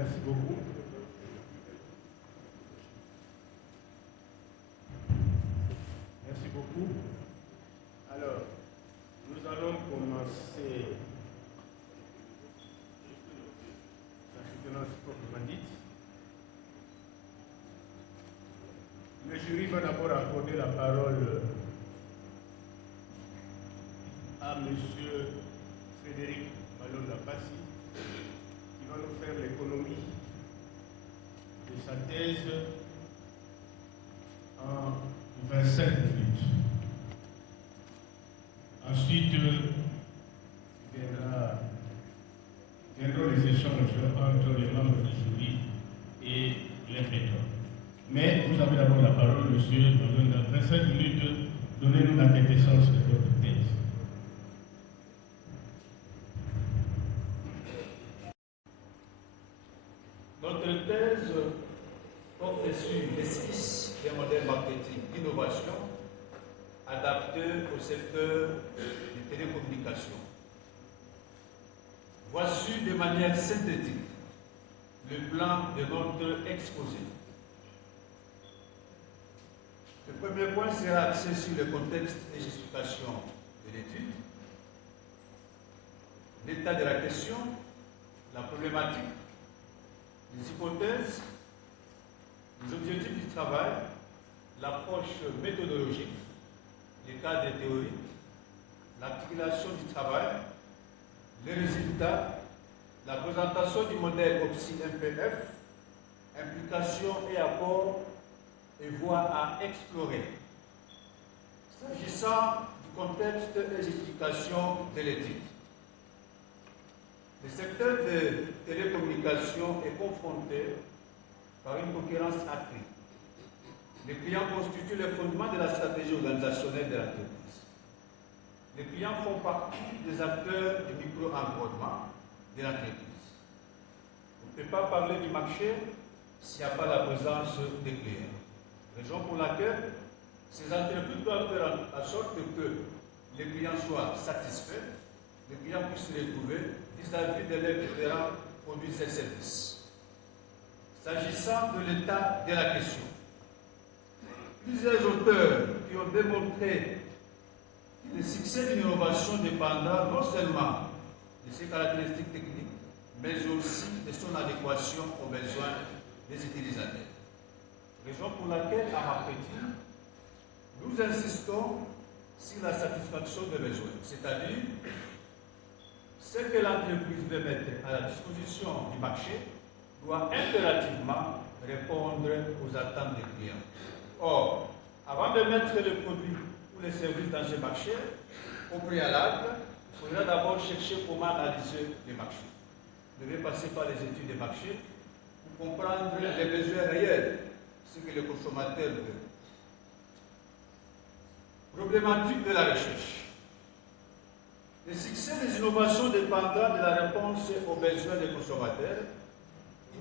Merci beaucoup. Merci beaucoup. Alors, nous allons commencer la soutenance proprement dite. Le jury va d'abord accorder la parole à M. Frédéric Malonda-Passi, qui va nous faire l'économie de sa thèse en 25 minutes. Ensuite, viendront les échanges entre les membres du jury et les prêteurs. Mais vous avez d'abord la parole, monsieur, dans 25 minutes, donnez-nous la quintessence de votre thèse. Notre thèse porte sur l'esquisse d'un modèle marketing d'innovation adapté au secteur des télécommunications. Voici de manière synthétique le plan de notre exposé. Le premier point sera axé sur le contexte et justification de l'étude, l'état de la question, la problématique, les hypothèses, les objectifs du travail, l'approche méthodologique, les cadres théoriques, l'articulation du travail, les résultats, la présentation du modèle OPSI-MPF, implications et apports et voies à explorer. S'agissant du contexte et justification de l'étude, le secteur des télécommunications est confronté par une concurrence accrue. Les clients constituent le fondement de la stratégie organisationnelle de l'entreprise. Les clients font partie des acteurs du micro-environnement de l'entreprise. On ne peut pas parler du marché s'il n'y a pas la présence des clients. Raison pour laquelle ces entreprises doivent faire en sorte que les clients soient satisfaits, les clients puissent se retrouver vis-à-vis de leurs différents produits et services. S'agissant de l'état de la question, plusieurs auteurs qui ont démontré que le succès d'une innovation dépendra non seulement de ses caractéristiques techniques, mais aussi de son adéquation aux besoins des utilisateurs. Raison pour laquelle, en marketing, nous insistons sur la satisfaction des besoins, c'est-à-dire ce que l'entreprise veut mettre à la disposition du marché doit impérativement répondre aux attentes des clients. Or, avant de mettre le produit ou les services dans ce marché, au préalable, il faudra d'abord chercher comment analyser le marché. Vous devez passer par les études de marché pour comprendre les besoins réels, ce que le consommateur veut. Problématique de la recherche. Le succès des innovations dépendra de la réponse aux besoins des consommateurs,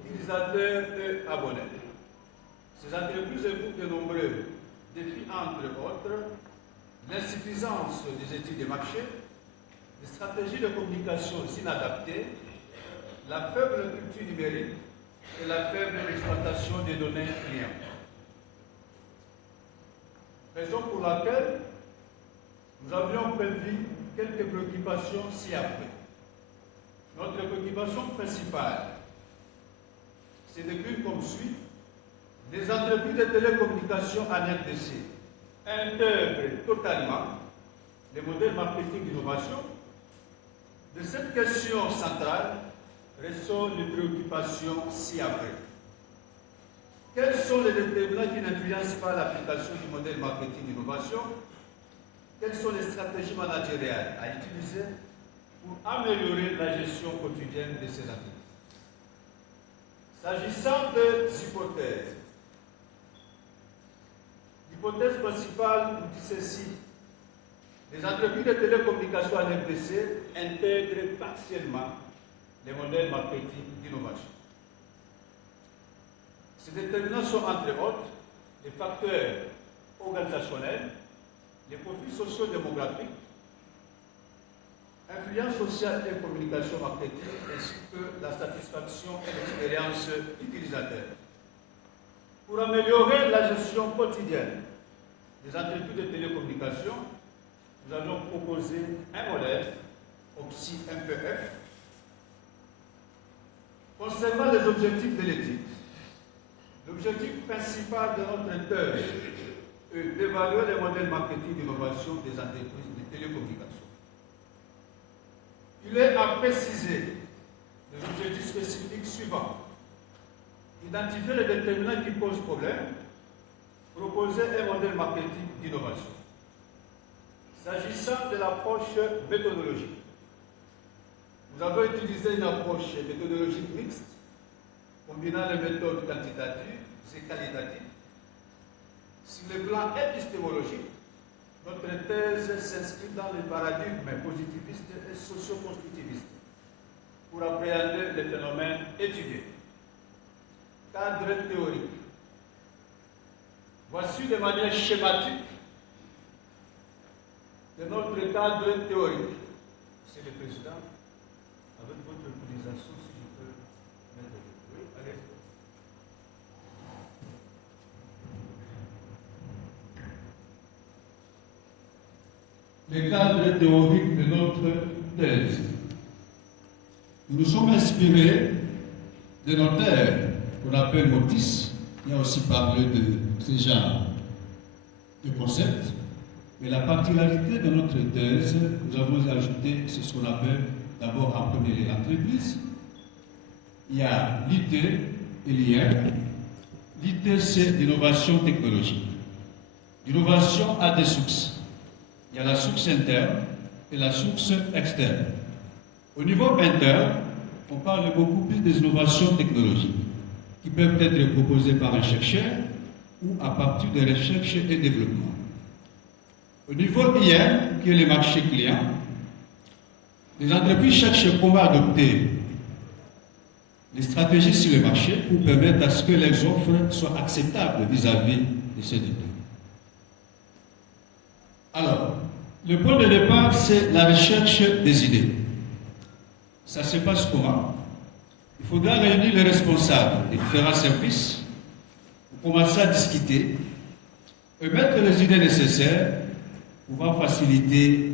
utilisateurs et abonnés. Ces entreprises éprouvent de nombreux défis, entre autres, l'insuffisance des études de marché, les stratégies de communication inadaptées, la faible culture numérique et la faible exploitation des données clients. Raison pour laquelle nous avions prévu quelques préoccupations ci-après. Notre préoccupation principale, c'est d'écrire comme suit: les entreprises de télécommunications en RDC intègrent totalement les modèles marketing d'innovation. De cette question centrale ressortent les préoccupations ci-après. Quels sont les déterminants qui n'influencent pas l'application du modèle marketing d'innovation? Quelles sont les stratégies managériales à utiliser pour améliorer la gestion quotidienne de ces entreprises? S'agissant des hypothèses, l'hypothèse principale nous dit ceci: les entreprises de télécommunications en RDC intègrent partiellement les modèles marketing d'innovation. Ces déterminants sont entre autres les facteurs organisationnels, les profils socio-démographiques, influence sociale et communication marketing, ainsi que la satisfaction et l'expérience utilisateur. Pour améliorer la gestion quotidienne des entreprises de télécommunications, nous avons proposé un modèle, OPSI MPF. Concernant les objectifs de l'étude, l'objectif principal de notre œuvre est d'évaluer les modèles marketing d'innovation des entreprises de télécommunications. Il est à préciser les objectifs spécifiques suivants. Identifier les déterminants qui posent problème, proposer un modèle marketing d'innovation. S'agissant de l'approche méthodologique, nous avons utilisé une approche méthodologique mixte, combinant les méthodes quantitatives et qualitatives. Sur le plan épistémologique, notre thèse s'inscrit dans le paradigme positiviste et socio-constructiviste pour appréhender les phénomènes étudiés. Cadre théorique. Voici de manière schématique de notre cadre théorique. Monsieur le Président, avec votre autorisation, si je peux mettre le... Oui, allez. Le cadre théorique de notre thèse. Nous nous sommes inspirés de l'auteur qu'on appelle Motis, qui a aussi parlé de ce genre de concept. Mais la particularité de notre thèse, nous avons ajouté ce qu'on appelle d'abord en premier lieu l'entreprise. Il y a l'IT et l'IR. L'IT, c'est l'innovation technologique. L'innovation a des sources. Il y a la source interne et la source externe. Au niveau interne, on parle beaucoup plus des innovations technologiques qui peuvent être proposées par un chercheur ou à partir de recherche et développement. Au niveau IR, qui est le marché client, les entreprises cherchent comment adopter les stratégies sur le marché pour permettre à ce que leurs offres soient acceptables vis-à-vis de ces données. Alors, le point de départ, c'est la recherche des idées. Ça se passe comment? Il faudra réunir les responsables des différents services pour commencer à discuter et mettre les idées nécessaires pour pouvoir faciliter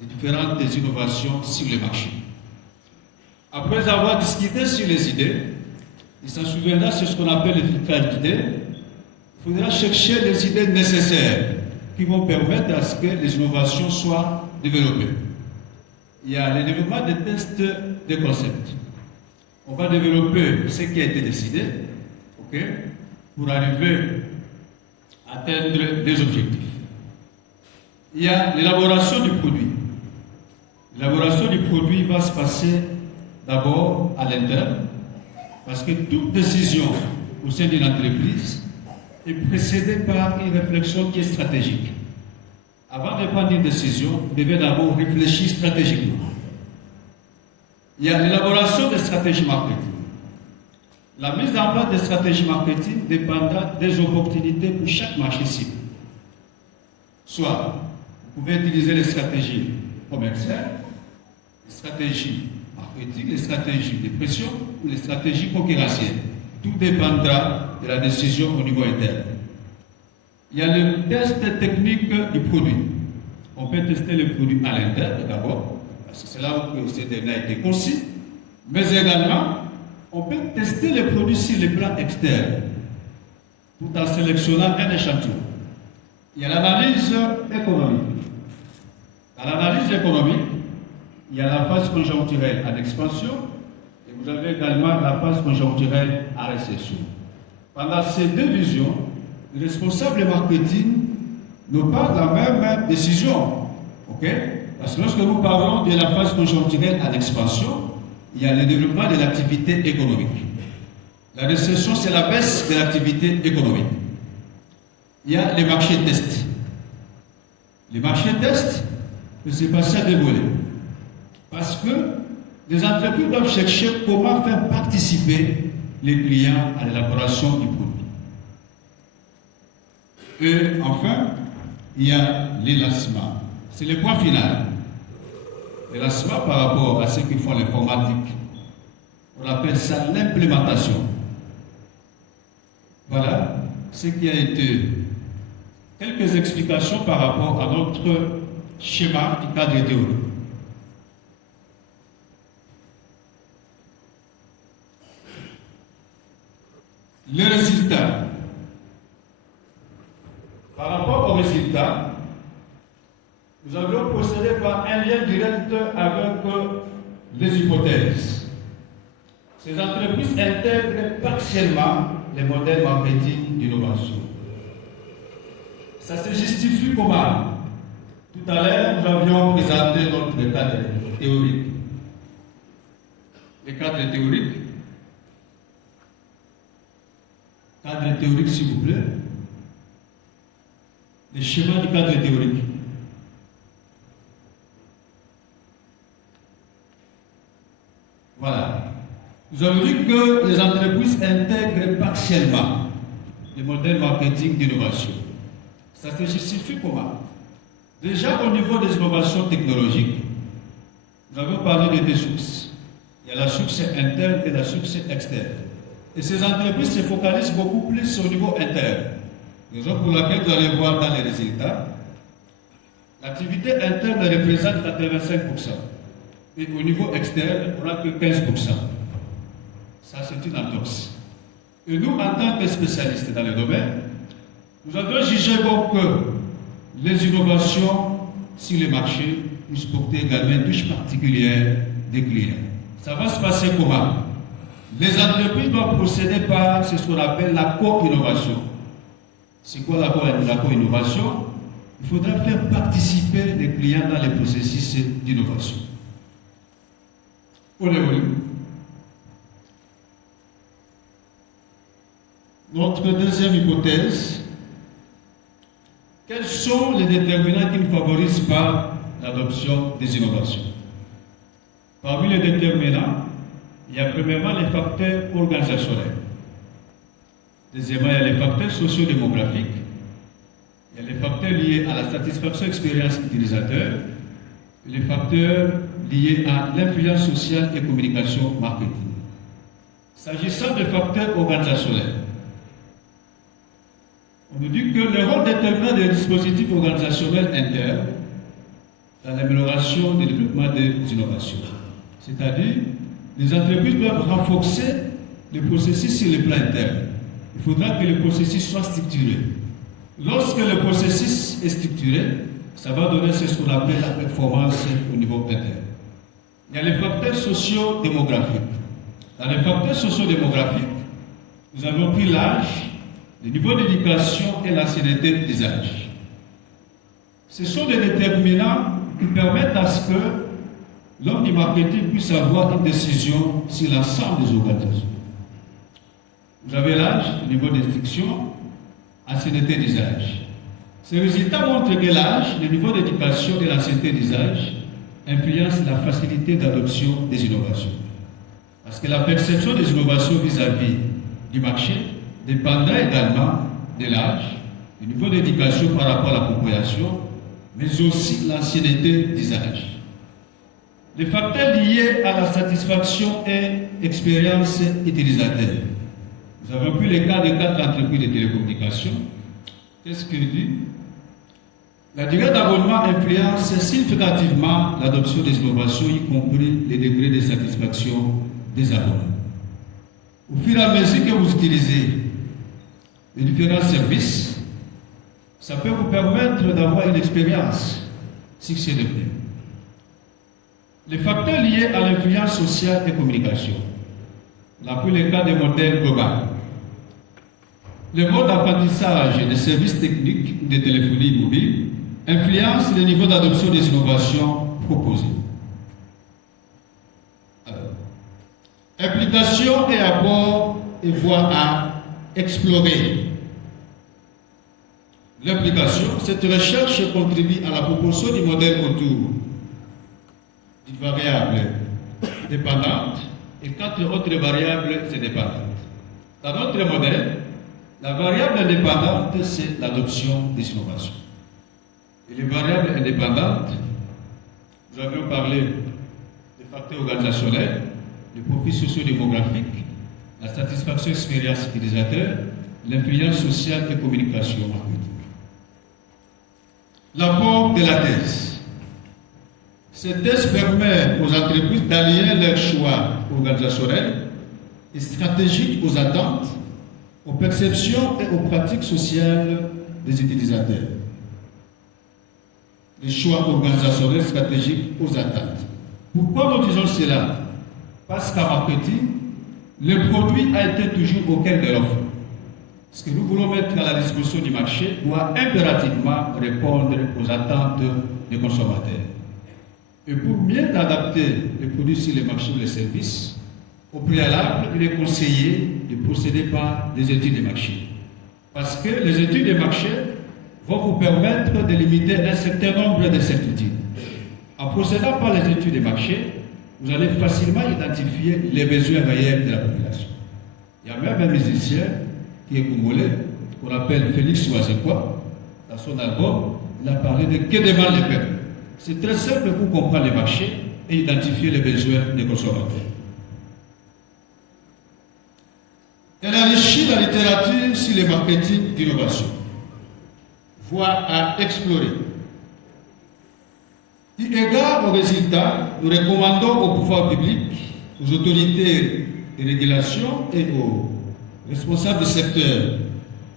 les différentes innovations sur le marché. Après avoir discuté sur les idées, il s'en souviendra sur ce qu'on appelle le filtrage d'idées. Il faudra chercher les idées nécessaires qui vont permettre à ce que les innovations soient développées. Il y a le développement des tests de concept. On va développer ce qui a été décidé, pour arriver à atteindre des objectifs. Il y a l'élaboration du produit. L'élaboration du produit va se passer d'abord à l'interne, parce que toute décision au sein d'une entreprise est précédée par une réflexion qui est stratégique. Avant de prendre une décision, vous devez d'abord réfléchir stratégiquement. Il y a l'élaboration des stratégies marketing. La mise en place des stratégies marketing dépendra des opportunités pour chaque marché cible. Soit, vous pouvez utiliser les stratégies commerciales, les stratégies marketing, les stratégies de pression ou les stratégies concurrentielles. Tout dépendra de la décision au niveau interne. Il y a le test technique du produit. On peut tester le produit à l'interne d'abord, parce que c'est là où ce dernier a été conçu, mais également, on peut tester le produit sur le plan externe, tout en sélectionnant un échantillon. Il y a l'analyse économique. Dans l'analyse économique, il y a la phase conjoncturelle en expansion et vous avez également la phase conjoncturelle en récession. Pendant ces deux visions, les responsables marketing n'ont pas la même décision. Parce que lorsque nous parlons de la phase conjoncturelle en expansion, il y a le développement de l'activité économique. La récession, c'est la baisse de l'activité économique. Il y a les marchés tests. Les marchés tests, c'est pas ça de voler. Parce que les entreprises doivent chercher comment faire participer les clients à l'élaboration du produit. Et enfin, il y a l'élancement. C'est le point final. L'élancement par rapport à ceux qui font l'informatique. On appelle ça l'implémentation. Voilà ce qui a été quelques explications par rapport à notre schéma du cadre théorique. Les résultats. Par rapport aux résultats, nous avions procédé par un lien direct avec les hypothèses. Ces entreprises intègrent partiellement les modèles marketing d'innovation. Ça se justifie comment? Tout à l'heure, nous avions présenté notre cadre théorique. Le cadre théorique. Cadre théorique, s'il vous plaît. Le schéma du cadre théorique. Voilà. Nous avons dit que les entreprises intègrent partiellement les modèles marketing d'innovation. Ça se justifie comment? Déjà au niveau des innovations technologiques, nous avons parlé de deux sources. Il y a la source interne et la source externe. Et ces entreprises se focalisent beaucoup plus au niveau interne. Raison pour laquelle vous allez voir dans les résultats, l'activité interne représente 85%. Et au niveau externe, on n'a que 15%. Ça, c'est une entorse. Et nous, en tant que spécialistes dans le domaine, nous avons jugé bon que les innovations sur le marché puissent porter également une touche particulière des clients. Ça va se passer comment? Les entreprises doivent procéder par ce qu'on appelle la co-innovation. C'est quoi la co-innovation? Il faudra faire participer les clients dans les processus d'innovation. On évolue. Notre deuxième hypothèse, quels sont les déterminants qui ne favorisent pas l'adoption des innovations? Parmi les déterminants, il y a premièrement les facteurs organisationnels. Deuxièmement, il y a les facteurs socio-démographiques. Il y a les facteurs liés à la satisfaction expérience utilisateur. Et les facteurs liés à l'influence sociale et communication marketing. S'agissant des facteurs organisationnels, on nous dit que le rôle déterminant des dispositifs organisationnels internes dans l'amélioration du développement des innovations. C'est-à-dire, les entreprises doivent renforcer le processus sur le plan interne. Il faudra que le processus soit structuré. Lorsque le processus est structuré, ça va donner ce qu'on appelle la performance au niveau interne. Il y a les facteurs socio-démographiques. Dans les facteurs socio-démographiques, nous avons pris l'âge, le niveau d'éducation et l'ancienneté des âges. Ce sont des déterminants qui permettent à ce que l'homme du marketing puisse avoir une décision sur l'ensemble des organisations. Vous avez l'âge, le niveau d'instruction, ancienneté des âges. Ces résultats montrent que l'âge, le niveau d'éducation et l'ancienneté des âges influencent la facilité d'adoption des innovations. Parce que la perception des innovations vis-à-vis du marché dépendra également de l'âge, du niveau d'éducation par rapport à la population, mais aussi l'ancienneté des âges. Les facteurs liés à la satisfaction et expérience utilisateur. Nous avons vu les cas de 4 entreprises de télécommunications. Qu'est-ce qu'il dit? La durée d'abonnement influence significativement l'adoption des innovations, y compris les degrés de satisfaction des abonnés. Au fur et à mesure que vous utilisez les différents services, ça peut vous permettre d'avoir une expérience sur ces domaines. Les facteurs liés à l'influence sociale et communication. On a pris le cas des modèles globaux. Le mode d'apprentissage des services techniques de téléphonie mobile influence le niveau d'adoption des innovations proposées. Implication et apport et voie à explorer. L'implication, cette recherche contribue à la proportion du modèle autour d'une variable dépendante et 4 autres variables indépendantes. Dans notre modèle, la variable indépendante, c'est l'adoption des innovations. Et les variables indépendantes, nous avions parlé des facteurs organisationnels, le profil socio-démographique, la satisfaction expérience utilisateur, l'influence sociale et communication marketing. L'apport de la thèse. Cette thèse permet aux entreprises d'allier leurs choix organisationnels et stratégiques aux attentes, aux perceptions et aux pratiques sociales des utilisateurs. Les choix organisationnels stratégiques aux attentes. Pourquoi nous disons cela? Parce qu'en marketing, le produit a été toujours au cœur de l'offre. Ce que nous voulons mettre à la disposition du marché doit impérativement répondre aux attentes des consommateurs. Et pour mieux adapter les produits sur les marchés ou les services, au préalable, il est conseillé de procéder par les études de marché. Parce que les études de marché vont vous permettre de limiter un certain nombre de certitudes. En procédant par les études de marché, vous allez facilement identifier les besoins réels de la population. Il y a même un musicien qui est congolais, qu'on appelle Félix Ouazekwa. Dans son album, il a parlé de que demande le peuple. C'est très simple pour comprendre les marchés et identifier les besoins des consommateurs. Elle enrichit la littérature sur le marketing d'innovation, voire à explorer. Eu égard aux résultats, nous recommandons au pouvoir public, aux autorités de régulation et aux responsables du secteur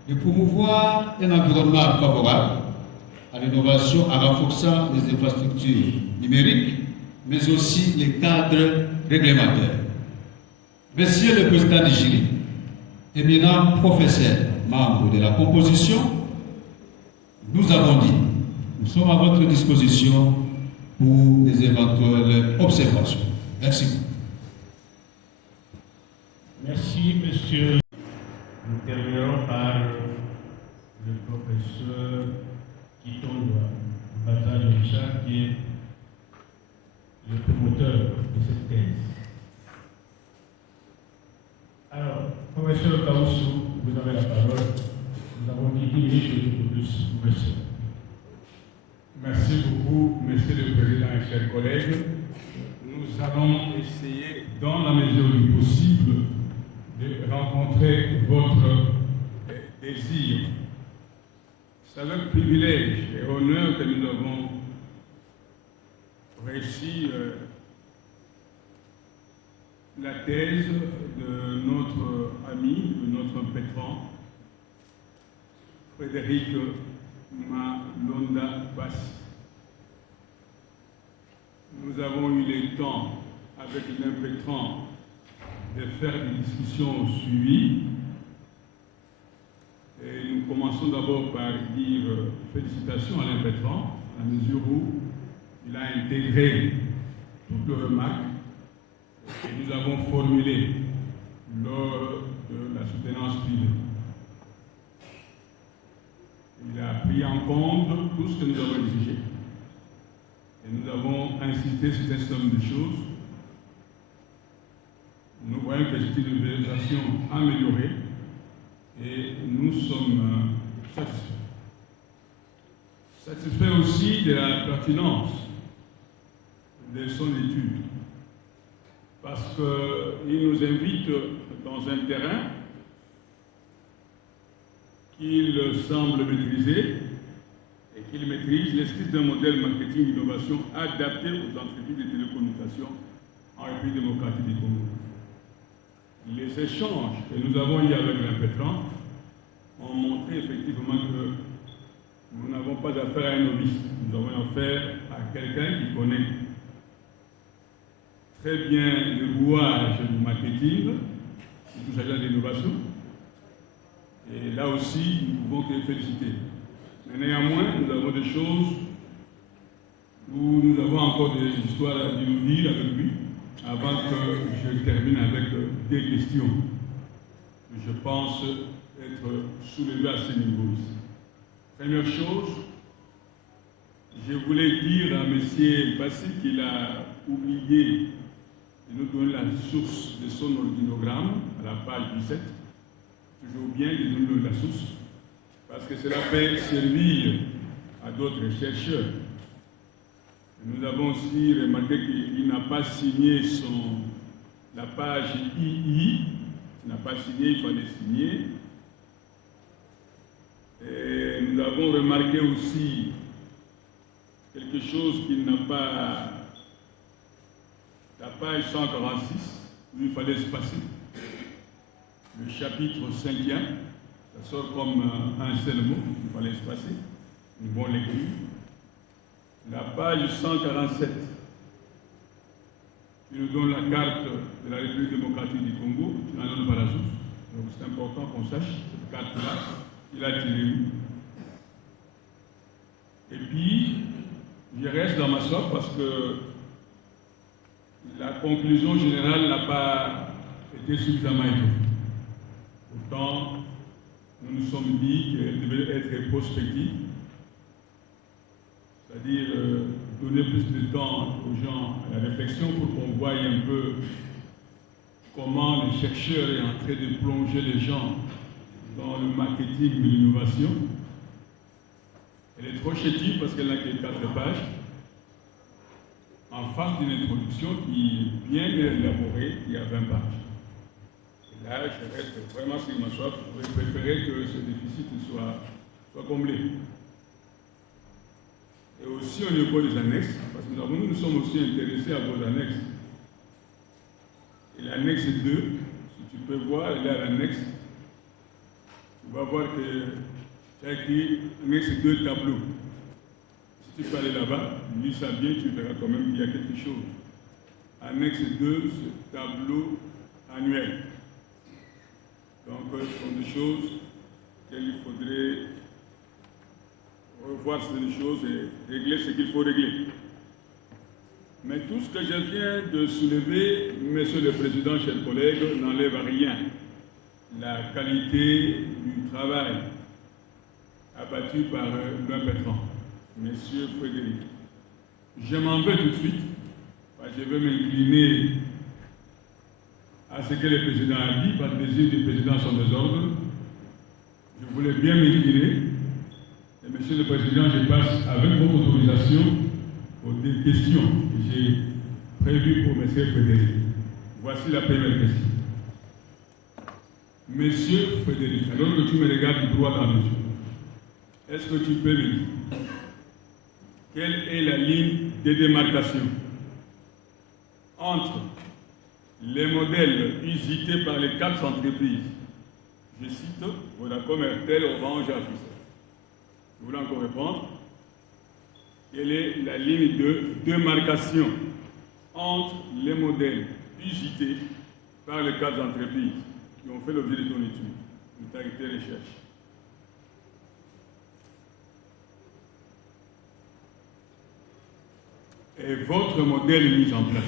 de promouvoir un environnement favorable à l'innovation en renforçant les infrastructures numériques, mais aussi les cadres réglementaires. Monsieur le Président du jury, éminent professeur, membre de la composition, nous avons dit, nous sommes à votre disposition pour les éventuelles observations. Merci beaucoup. Merci, monsieur. Nous terminerons par le professeur Kitondwa Bazali-Richard, qui est le promoteur de cette thèse. Alors, professeur Kaoussou, vous avez la parole. Nous avons dit 10 minutes de plus, monsieur. Merci beaucoup, Monsieur le Président et chers collègues. Nous allons essayer, dans la mesure du possible, de rencontrer votre désir. C'est avec privilège et honneur que nous avons réussi la thèse de notre ami, de notre patron, Frédéric Malonda Bassi. Nous avons eu le temps, avec l'impétrant, de faire des discussions suivies. Et nous commençons d'abord par dire félicitations à l'impétrant, à la mesure où il a intégré toutes les remarques que nous avons formulées lors de la soutenance privée. Il a pris en compte tout ce que nous avons exigé. Et nous avons insisté sur un certain nombre de choses. Nous voyons que c'est une organisation améliorée et nous sommes satisfaits. Satisfaits aussi de la pertinence de son étude, parce qu'il nous invite dans un terrain qu'il semble maîtriser et qu'il maîtrise l'esprit d'un modèle marketing d'innovation adapté aux entreprises de télécommunications en République démocratique du Congo. Les échanges que nous avons eus avec l'impétrant ont montré effectivement que nous n'avons pas affaire à un novice, nous avons affaire à quelqu'un qui connaît très bien le rouage du marketing, il s'agit de l'innovation. Et là aussi, nous ne pouvons que les féliciter. Mais néanmoins, nous avons des choses où nous avons encore des histoires à nous dire avec lui, avant que je termine avec des questions. Je pense être soulevé à ce niveau ici. Première chose, je voulais dire à M. Bassi qu'il a oublié de nous donner la source de son ordinogramme à la page 17. Toujours bien de nous donner la source, parce que cela peut servir à d'autres chercheurs. Nous avons aussi remarqué qu'il n'a pas signé la page II, tu n'as pas signé, il fallait signer. Et nous avons remarqué aussi quelque chose qui n'a pas... La page 146, où il fallait se passer. Le chapitre 5e, ça sort comme un seul mot, il fallait se passer. Une bonne lecture. La page 147, qui nous donne la carte de la République démocratique du Congo, tu n'en donnes pas la source. Donc c'est important qu'on sache cette carte-là, il a tiré où. Et puis, je reste dans ma soif parce que la conclusion générale n'a pas été suffisamment étoffée. Pourtant, nous nous sommes dit qu'elle devait être prospective, c'est-à-dire donner plus de temps aux gens à la réflexion pour qu'on voie un peu comment le chercheur est en train de plonger les gens dans le marketing de l'innovation. Elle est trop chétive parce qu'elle n'a que 4 pages, en face d'une introduction qui est bien élaborée, il y a 20 pages. Et là, je reste vraiment sur ma soif, j'aurais préféré que ce déficit soit comblé. Et aussi au niveau des annexes, parce que nous sommes aussi intéressés à vos annexes. Et l'annexe 2, si tu peux voir, là l'annexe, tu vas voir que tu as écrit annexe 2 tableau. Si tu peux aller là-bas, lis ça bien, tu verras quand même qu'il y a quelque chose. Annexe 2, ce tableau annuel. Donc, ce sont des choses qu'il faudrait revoir ces choses et régler ce qu'il faut régler. Mais tout ce que je viens de soulever, Monsieur le Président, chers collègues, n'enlève à rien la qualité du travail abattu par l'un Bertrand, Monsieur Frédéric. Je m'en vais tout de suite, parce que je vais m'incliner à ce que le Président a dit, par le désir du Président son désordre. Je voulais bien m'incliner. Et Monsieur le Président, je passe avec votre autorisation aux deux questions que j'ai prévues pour M. Frédéric. Voici la première question. Monsieur Frédéric, alors que tu me regardes droit dans les yeux, est-ce que tu peux me dire quelle est la ligne de démarcation entre les modèles usités par les 4 entreprises, je cite, Vodacom, RTL, Orange, Africa. Vous voulez encore répondre? Quelle est la ligne de démarcation entre les modèles usités par les 4 entreprises qui ont fait l'objet de ton étude, de ta recherche? Et votre modèle mis en place?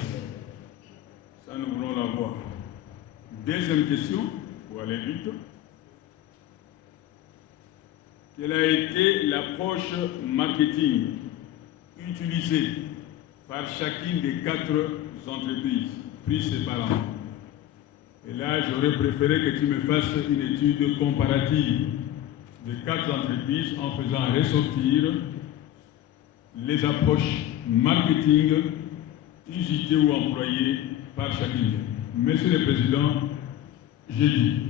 Ça, nous voulons l'avoir. Deuxième question, pour aller vite. Quelle a été l'approche marketing utilisée par chacune des 4 entreprises prises séparément? Et là, j'aurais préféré que tu me fasses une étude comparative de 4 entreprises en faisant ressortir les approches marketing usitées ou employées par chacune. Monsieur le Président, j'ai dit.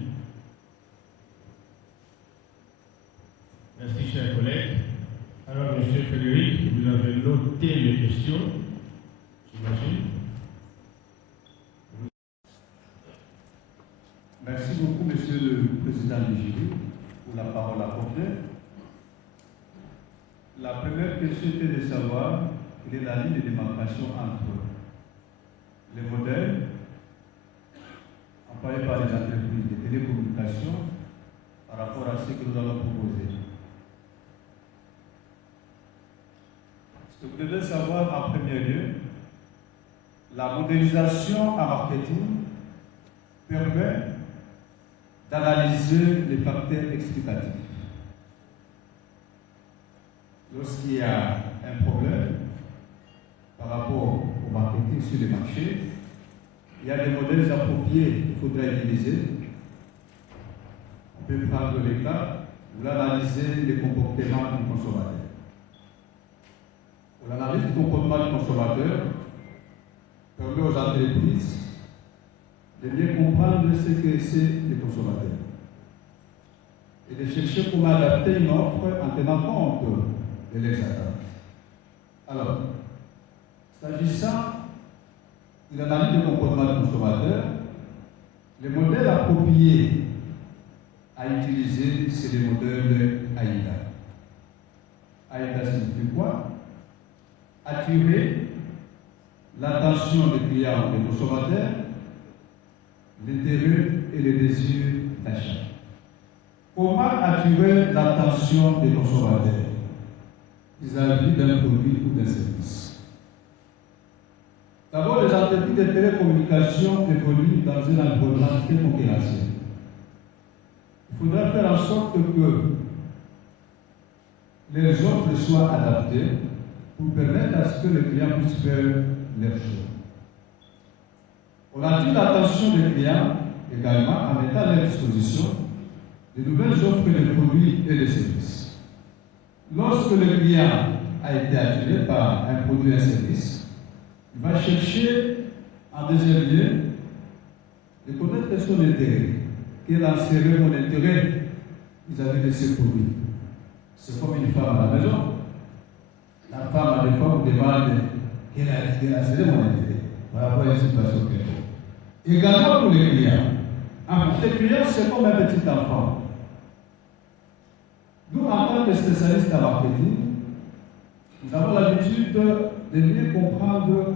Merci, chers collègues. Alors, M. Frédéric, vous avez noté les questions, j'imagine. Merci beaucoup, Monsieur le Président du jury, pour la parole accordée. La première question était de savoir quelle est la ligne de démarcation entre les modèles employés par les entreprises de télécommunications par rapport à ce que nous allons proposer. Ce que vous devez savoir en premier lieu, la modélisation en marketing permet d'analyser les facteurs explicatifs. Lorsqu'il y a un problème par rapport au marketing sur le marché, il y a des modèles appropriés qu'il faudra utiliser. On peut prendre les cas où l'analyser les comportements du consommateur. Pour l'analyse du comportement du consommateur permet aux entreprises de bien comprendre ce que c'est les consommateurs et de chercher comment adapter une offre en tenant compte de leurs attentes. Alors, s'agissant de l'analyse du comportement du consommateur, le modèle approprié à utiliser, c'est le modèle AIDA. AIDA signifie quoi? Attirer l'attention des clients, des consommateurs, l'intérêt et le désir d'achat. Comment attirer l'attention des consommateurs vis-à-vis d'un produit ou d'un service? D'abord, les entreprises de télécommunications évoluent dans un environnement très concurrentiel. Il faudra faire en sorte que les offres soient adaptées pour permettre à ce que les clients puissent faire leur choix. On attire l'attention des clients également en mettant à leur disposition de nouvelles offres de produits et de services. Lorsque le client a été attiré par un produit et un service, il va chercher en deuxième lieu de connaître son intérêt. Quel en serait mon intérêt vis-à-vis de ce produit? C'est comme une femme à la maison. La femme, à des fois, vous demande quel en serait mon intérêt par rapport à une situation quelconque. Également pour les clients. En fait, les clients, c'est comme un petit enfant. Nous, en tant que spécialistes en marketing, nous avons l'habitude de mieux comprendre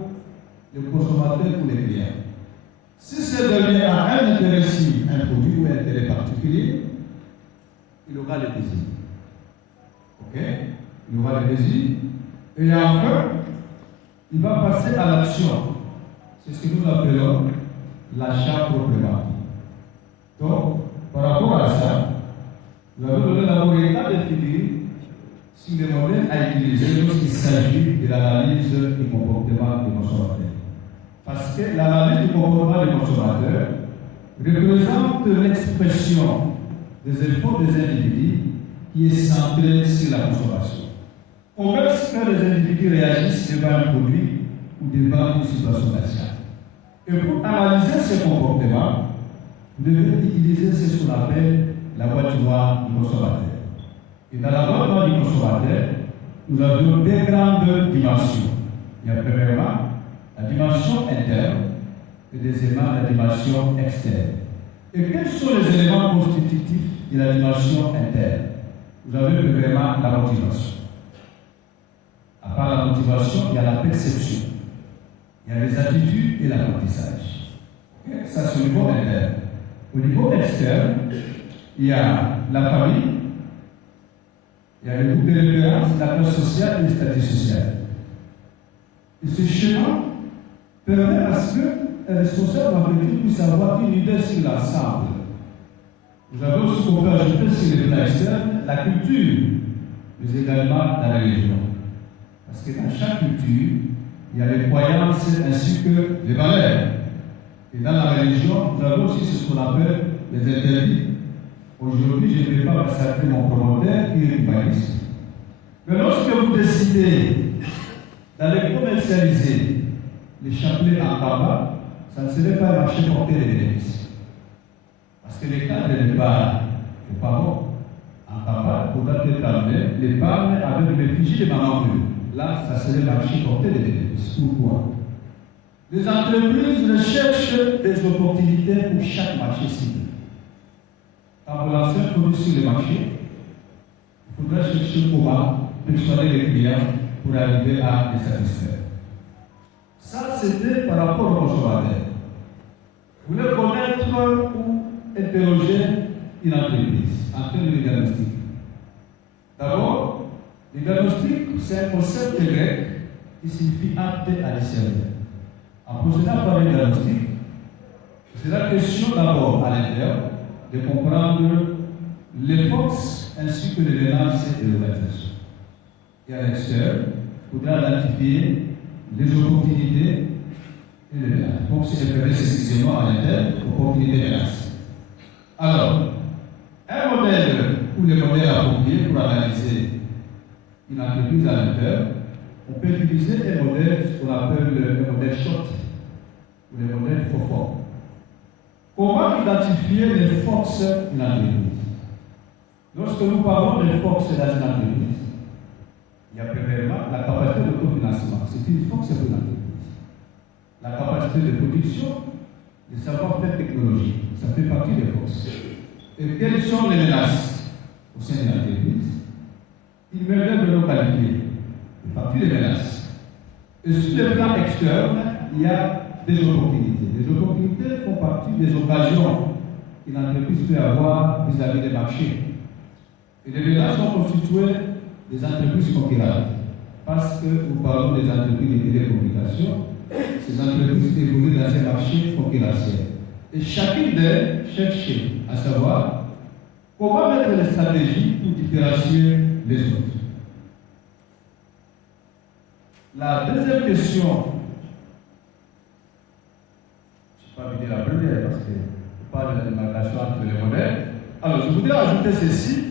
le consommateur ou les clients. Si ce dernier a un intérêt, un produit ou un intérêt particulier, il aura le désir. Ok? Il aura le désir. Et enfin, il va passer à l'action. C'est ce que nous appelons l'achat proprement. Donc, par rapport à ça, nous avons donné d'abord l'état de figure sur les modèles à utiliser lorsqu'il s'agit de l'analyse du comportement des consommateurs. Parce que l'analyse du comportement des consommateurs représente l'expression des efforts des individus qui est centrée sur la consommation. On veut que les individus réagissent devant un produit ou devant une situation d'achat. Et pour analyser ce comportement, vous devez utiliser ce qu'on appelle la boîte noire du consommateur. Et dans la boîte noire du consommateur, nous avons deux grandes dimensions. Il y a premièrement la dimension interne et deuxièmement la dimension externe. Et quels sont les éléments constitutifs de la dimension interne? Vous avez premièrement la motivation. À part la motivation, il y a la perception, il y a les attitudes et l'apprentissage. Okay? Ça, c'est au niveau interne. Au niveau externe, il y a la famille, il y a le groupe de référence, la classe sociale et le statut social. Et ce schéma permet à ce qu'un responsable marketing puisse avoir une idée sur l'ensemble. Nous avons aussi qu'on peut ajouter sur le plan externe la culture, mais également la religion. Parce que dans chaque culture, il y a les croyances ainsi que les valeurs. Et dans la religion, nous avons aussi ce qu'on appelle les interdits. Aujourd'hui, je ne vais pas massacrer mon promoteur qui est humaniste. Mais lorsque vous décidez d'aller commercialiser les chapelets en tabac, ça ne serait pas un marché porté des bénéfices. Parce que les cadres n'est pas bon. En tabac, il faudra peut-être amener l'épargne avec le fichier de maman bleue. Là, ça serait le marché porté des bénéfices. Pourquoi? Les entreprises recherchent des opportunités pour chaque marché cible. Quand vous lancez un produit sur le marché, il faudra chercher comment persuader les clients pour arriver à les satisfaire. Ça, c'était par rapport au consommateur. Vous voulez connaître ou interroger une entreprise en termes de diagnostic. D'abord, le diagnostic, c'est un concept grec qui signifie apte à discerner. En procédant par le diagnostic, c'est la question d'abord à l'intérieur de comprendre les forces ainsi que les menaces et les organisations. Et à l'extérieur, il faudra identifier les opportunités et les menaces. Donc, c'est référé précisément à l'intérieur, opportunités et menaces. Alors, un modèle ou les modèles appropriés pour analyser une entreprise à l'intérieur, on peut utiliser un modèle qu'on appelle le modèle SHOT ou le modèle FOFOR. Comment identifier les forces d'une entreprise? Lorsque nous parlons des forces dans une entreprise, il y a premièrement la capacité d'autofinancement. C'est une force pour l'entreprise. La capacité de production, le savoir-faire technologique, ça fait partie des forces. Et quelles sont les menaces au sein de l'entreprise? Une main-d'œuvre non qualifiée, c'est partie des menaces. Et sur le plan externe, il y a des opportunités. Les opportunités font partie des occasions qu'une entreprise peut avoir vis-à-vis des marchés. Et les menaces sont constituées des entreprises concurrentes. Parce que nous parlons des entreprises de télécommunications, ces entreprises évoluent dans ces marchés concurrentiels. Et chacune d'elles cherche à savoir comment mettre les stratégies pour différencier les autres. La deuxième question, je ne vais pas vider la première parce qu'on parle de la démarcation entre les modèles. Alors, je voudrais ajouter ceci.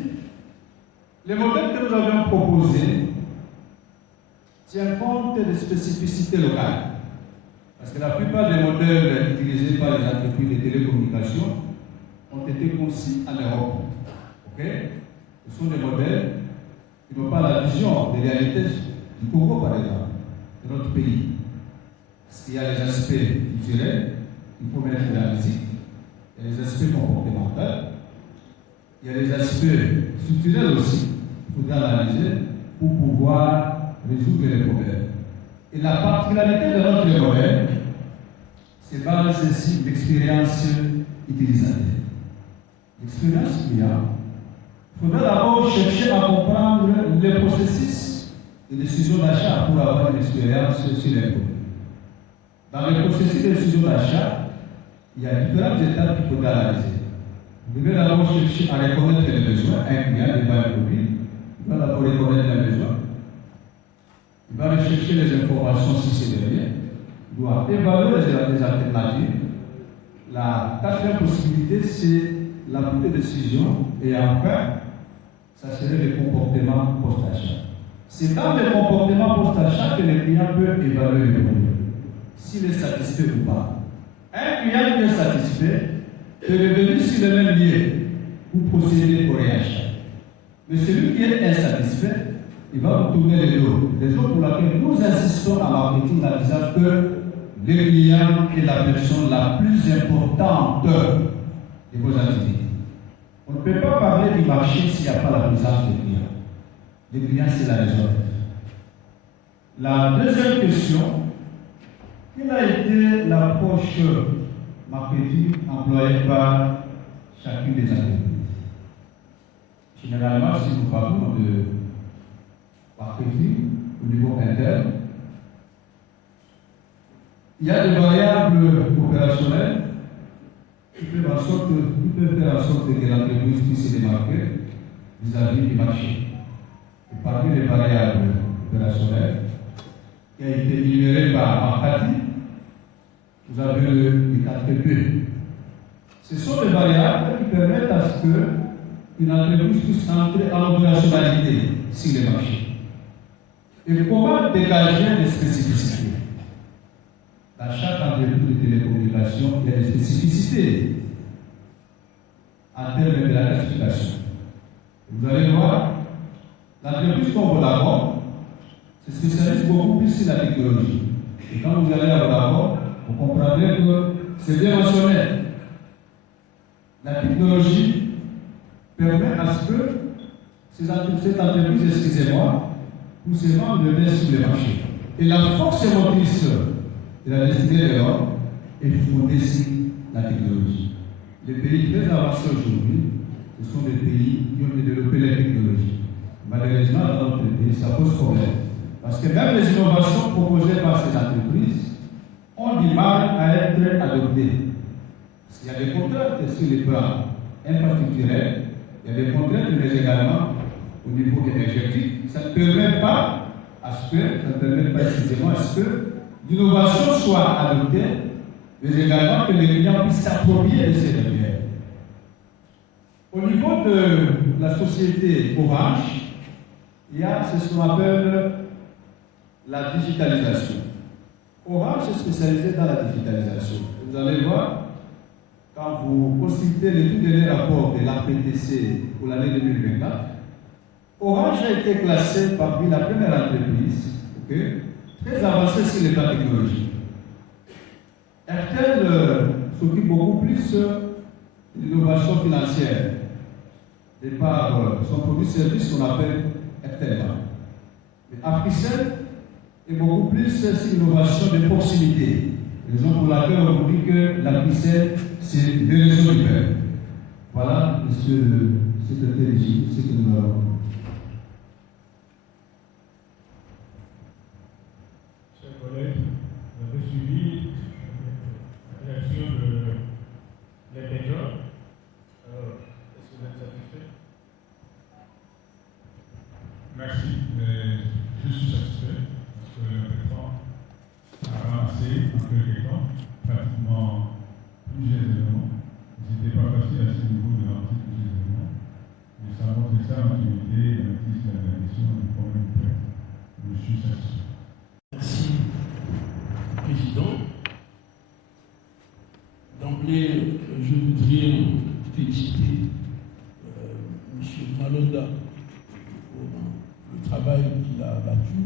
Les modèles que nous avions proposés tiennent compte des spécificités locales. Parce que la plupart des modèles utilisés par les entreprises de télécommunications ont été conçus en Europe. Okay? Ce sont des modèles qui n'ont pas la vision des réalités du Congo, par exemple, de notre pays. Parce qu'il y a les aspects culturels, il faut mettre de la musique, il y a les aspects comportementaux, il y a les aspects structurels aussi, il faudra analyser pour pouvoir résoudre les problèmes. Et la particularité de notre modèle, c'est basé sur l'expérience utilisateur. L'expérience client, il faudra d'abord chercher à comprendre les processus de décision d'achat pour avoir une expérience sur les produits. Dans le processus de décision d'achat, il y a différentes étapes qu'il faudra analyser. Vous devez d'abord chercher à reconnaître les besoins. Un client devant un produit, il va d'abord reconnaître les besoins. Il va rechercher les informations si c'est derrière. Il doit évaluer les alternatives. La quatrième possibilité, c'est la prise de décision. Et enfin, ça serait le comportement post-achat. C'est dans le comportement post-achat que le client peut évaluer le produit, s'il est satisfait ou pas. Un client qui est satisfait peut revenir sur le même lieu pour procéder au réachat. Mais celui qui est insatisfait, il va vous tourner les dos. Raison pour laquelle nous insistons en marketing en disant que le client est la personne la plus importante de vos activités. On ne peut pas parler du marché s'il n'y a pas la présence des clients. Les clients, c'est la raison. La deuxième question, quelle a été l'approche marketing employée par chacune des entreprises? Généralement, si nous parlons de marketing au niveau interne, il y a des variables opérationnelles qui peuvent faire en sorte que l'entreprise puisse se démarquer vis-à-vis du marché. Et parmi les variables opérationnelles qui a été énumérées par Cathy, vous avez les 4 P. Ce sont des variables qui permettent à ce qu'une entreprise puisse entrer en opérationnalité sur les marchés. Et comment dégager les spécificités? Dans chaque entreprise de télécommunication, il y a des spécificités en termes de la classification. Vous allez voir, l'entreprise comme Vodafone se spécialise beaucoup plus sur la technologie. Et quand vous allez à Vodafone, vous comprendrez que c'est bien mentionné. La technologie permet à ce que cette entreprise, excusez-moi, puisse se vendre bien sur le marché. Et la force motrice de la destinée de l'homme est fondée sur la technologie. Les pays très avancés aujourd'hui, ce sont des pays qui ont développé la technologie. Malheureusement, dans notre pays, ça pose problème. Parce que même les innovations proposées par ces entreprises ont du mal à être adoptées. Parce qu'il y a des contraintes sur les plans infrastructurels, il y a des contraintes, mais également au niveau énergétique. Ça ne permet pas à ce que l'innovation soit adoptée, mais également que les clients puissent s'approprier de ces dernières. Au niveau de la société Orange, il y a ce qu'on appelle la digitalisation. Orange est spécialisé dans la digitalisation. Vous allez voir quand vous consultez le tout dernier rapport de l'APTC pour l'année 2024, Orange a été classé parmi la première entreprise très avancée sur les plans technologiques. RTL s'occupe beaucoup plus de l'innovation financière, de par son produit-service qu'on appelle RTL. Mais Africell est beaucoup plus sur l'innovation de proximité. Raison pour laquelle on vous dit que l'Africell, c'est le réseau du peuple. Voilà, monsieur le secrétaire d'Égypte, ce que nous avons. Chers collègues, vous avez suivi la réaction de l'État. Alors, est-ce que vous êtes satisfait? Merci, je suis satisfait parce que le temps a avancé en quelques temps, pratiquement plusieurs éléments. C'était pas facile à ce niveau de lancer plusieurs éléments, mais ça montre ça en unité, la maîtrise de la question du problème prêt. Je suis satisfait. Merci, Président. D'emblée, je voudrais féliciter M. Malonda pour le travail qu'il a abattu.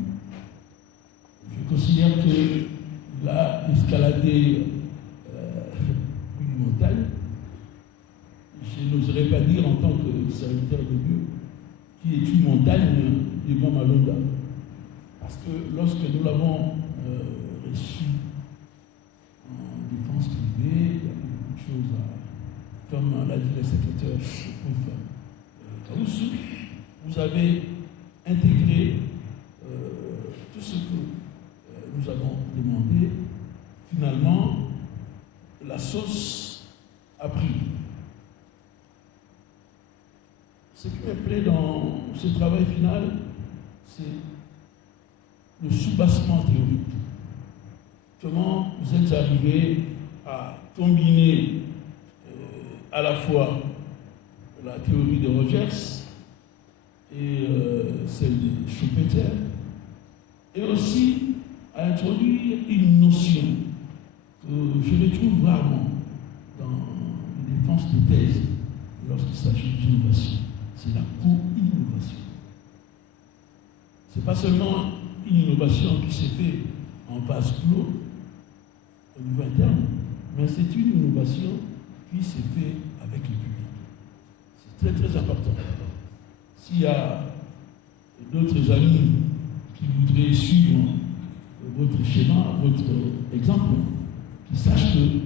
Je considère qu'il a escaladé une montagne. Je n'oserais pas dire en tant que serviteur de Dieu qui est une montagne devant Malonda. Parce que lorsque nous l'avons reçu en défense privée, il y avait beaucoup de choses comme l'a dit le secrétaire, le prof Kaoussou, vous avez intégré tout ce que nous avons demandé. Finalement, la sauce a pris. Ce qui me plaît dans ce travail final, c'est le soubassement théorique. Comment vous êtes arrivé à combiner à la fois la théorie de Rogers et celle de Schumpeter, et aussi à introduire une notion que je retrouve rarement dans les défenses de thèse lorsqu'il s'agit d'innovation. C'est la co-innovation. Ce n'est pas seulement une innovation qui s'est faite en vase clos au niveau interne, mais c'est une innovation qui s'est faite avec le public. C'est très très important. S'il y a d'autres amis qui voudraient suivre votre schéma, votre exemple, qui sachent que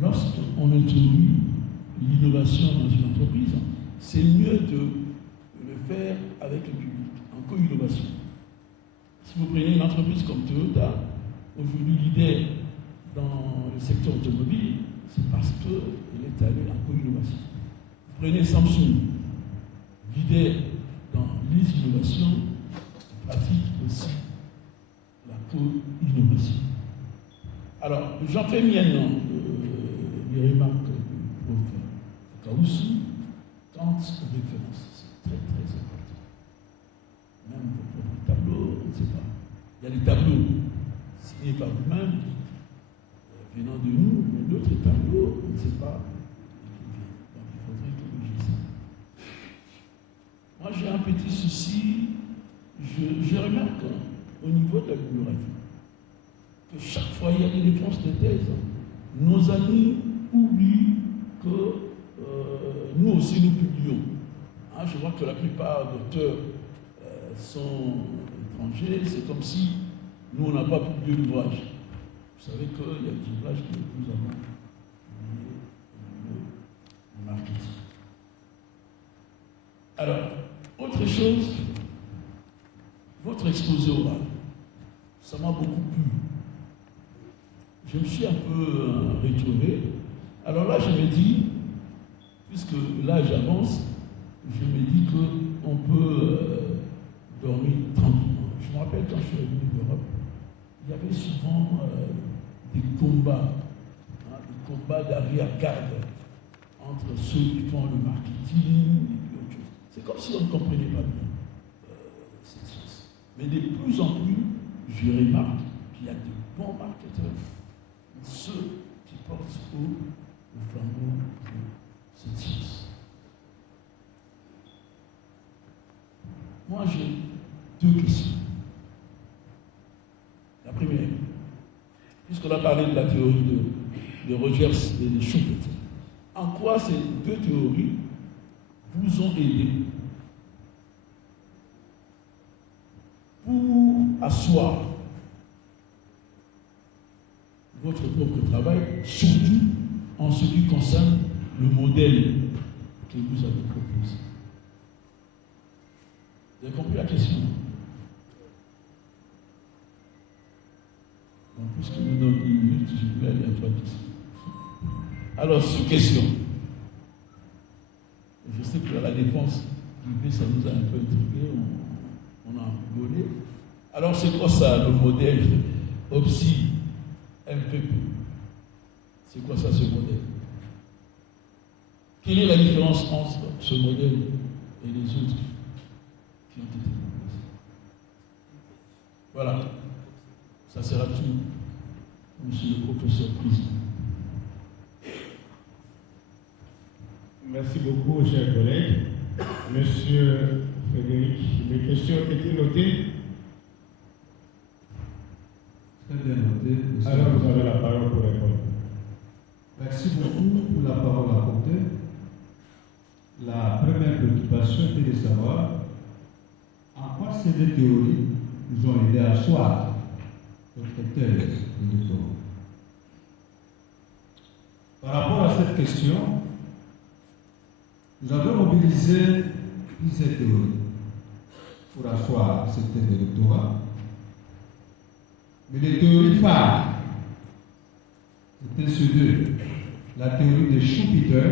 lorsqu'on introduit l'innovation dans une entreprise, c'est mieux de le faire avec le public, en co-innovation. Si vous prenez une entreprise comme Toyota, aujourd'hui leader dans le secteur automobile, c'est parce qu'elle est allée en co-innovation. Vous prenez Samsung, leader dans les innovations, pratique aussi la co-innovation. Alors, j'en fais mienne les remarques du prof Kaoussou quant aux références. C'est très très important. Même vos propres tableaux, on ne sait pas. Il y a des tableaux signés par vous-même, venant de nous, mais d'autres tableaux, on ne sait pas. Donc il faudrait corriger ça. Moi j'ai un petit souci, je remarque au niveau de la bibliographie que chaque fois il y a des défenses de thèse, nos amis oublient que nous aussi nous publions. Je vois que la plupart d'auteurs sont étrangers, c'est comme si nous on n'a pas publié l'ouvrage. Vous savez qu'il y a des ouvrages que nous avons publiés au niveau marketing. Alors, autre chose, votre exposé oral, ça m'a beaucoup plu. Je me suis un peu retrouvé. Alors là, je me dis, puisque l'âge avance, je me dis qu'on peut dormir tranquillement. Je me rappelle quand je suis venu d'Europe, il y avait souvent des combats d'arrière-garde entre ceux qui font le marketing et autre chose. C'est comme si on ne comprenait pas bien cette chose. Mais de plus en plus, je remarque qu'il y a de bons marketeurs, ceux qui portent haut au flambeau de cette science. Moi, j'ai 2 questions. La première, puisqu'on a parlé de la théorie de Rogers et de Schumpeter, en quoi ces 2 théories vous ont aidé pour asseoir votre propre travail, surtout en ce qui concerne le modèle que vous avez proposé? Vous avez compris la question? Donc, puisqu'il nous donne 1 minute, je vais aller à 3 questions. Alors, sous-question. Je sais que la défense privée, ça nous a un peu intrigué, on a rigolé. Alors, c'est quoi ça, le modèle OPSI-MPP? C'est quoi ça, ce modèle? Quelle est la différence entre ce modèle et les autres qui ont été proposés? Voilà. Ça sera tout, monsieur le professeur président. Merci beaucoup, chers collègues. Monsieur Frédéric, mes questions ont été notées. Très bien noté. Monsieur. Alors, vous avez la parole pour répondre. Merci beaucoup pour la parole apportée. La première préoccupation était de savoir en quoi ces 2 théories nous ont aidé à asseoir notre thèse de doctorat. Par rapport à cette question, nous avons mobilisé plusieurs théories pour asseoir cette thèse de doctorat. Mais les théories phares étaient ces 2. La théorie de Schumpeter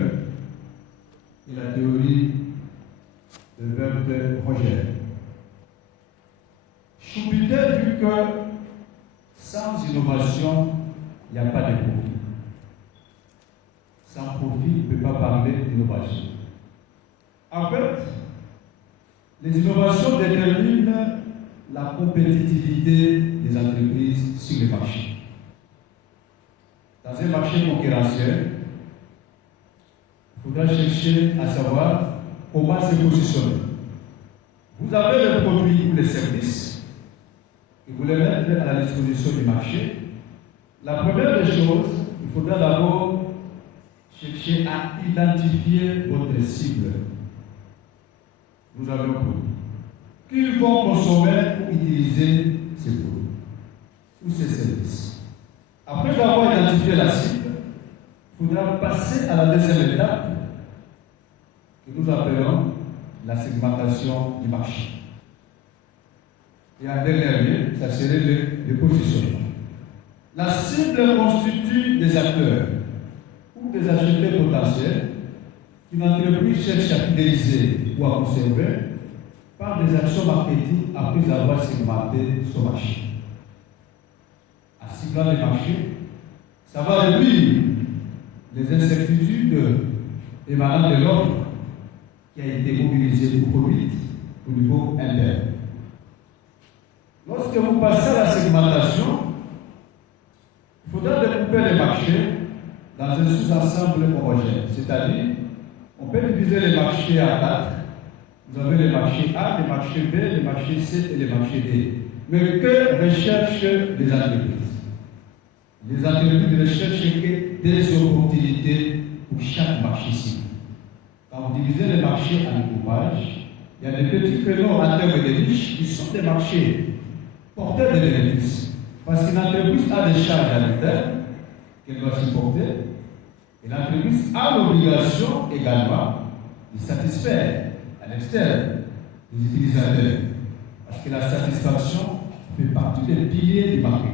et la théorie de Werner Rogers. Schumpeter dit que sans innovation, il n'y a pas de profit. Sans profit, on ne peut pas parler d'innovation. En fait, les innovations déterminent la compétitivité des entreprises sur le marché. Dans un marché concurrentiel, il faudra chercher à savoir comment se positionner. Vous avez le produit ou le service et vous les mettez à la disposition du marché. La première des choses, il faudra d'abord chercher à identifier votre cible. Nous avons un produit. Qu'ils vont consommer ou utiliser ces produits ou ces services. Après avoir identifié la cible, il faudra passer à la deuxième étape que nous appelons la segmentation du marché. Et en dernier lieu, ça serait le positionnement. La cible constitue des acteurs ou des acheteurs potentiels qu'une entreprise cherche à fidéliser ou à conserver par des actions marketing après avoir segmenté son marché. En ciblant les marchés, ça va réduire les incertitudes émanant de l'offre qui a été mobilisée ou produite au niveau interne. Lorsque vous passez à la segmentation, il faudra découper les marchés dans un sous-ensemble homogène, c'est-à-dire on peut diviser les marchés en 4. Vous avez les marchés A, les marchés B, les marchés C et les marchés D. Mais que recherchent les entreprises? Les entreprises ne recherchent que des opportunités pour chaque marché cible. Quand vous divisez les marchés en découpage, il y a des petits créneaux en termes de niches qui sont des marchés porteurs de bénéfices. Parce qu'une entreprise a des charges à l'interne qu'elle doit supporter, et l'entreprise a l'obligation également de satisfaire à l'externe les utilisateurs. Parce que la satisfaction fait partie des piliers du marketing.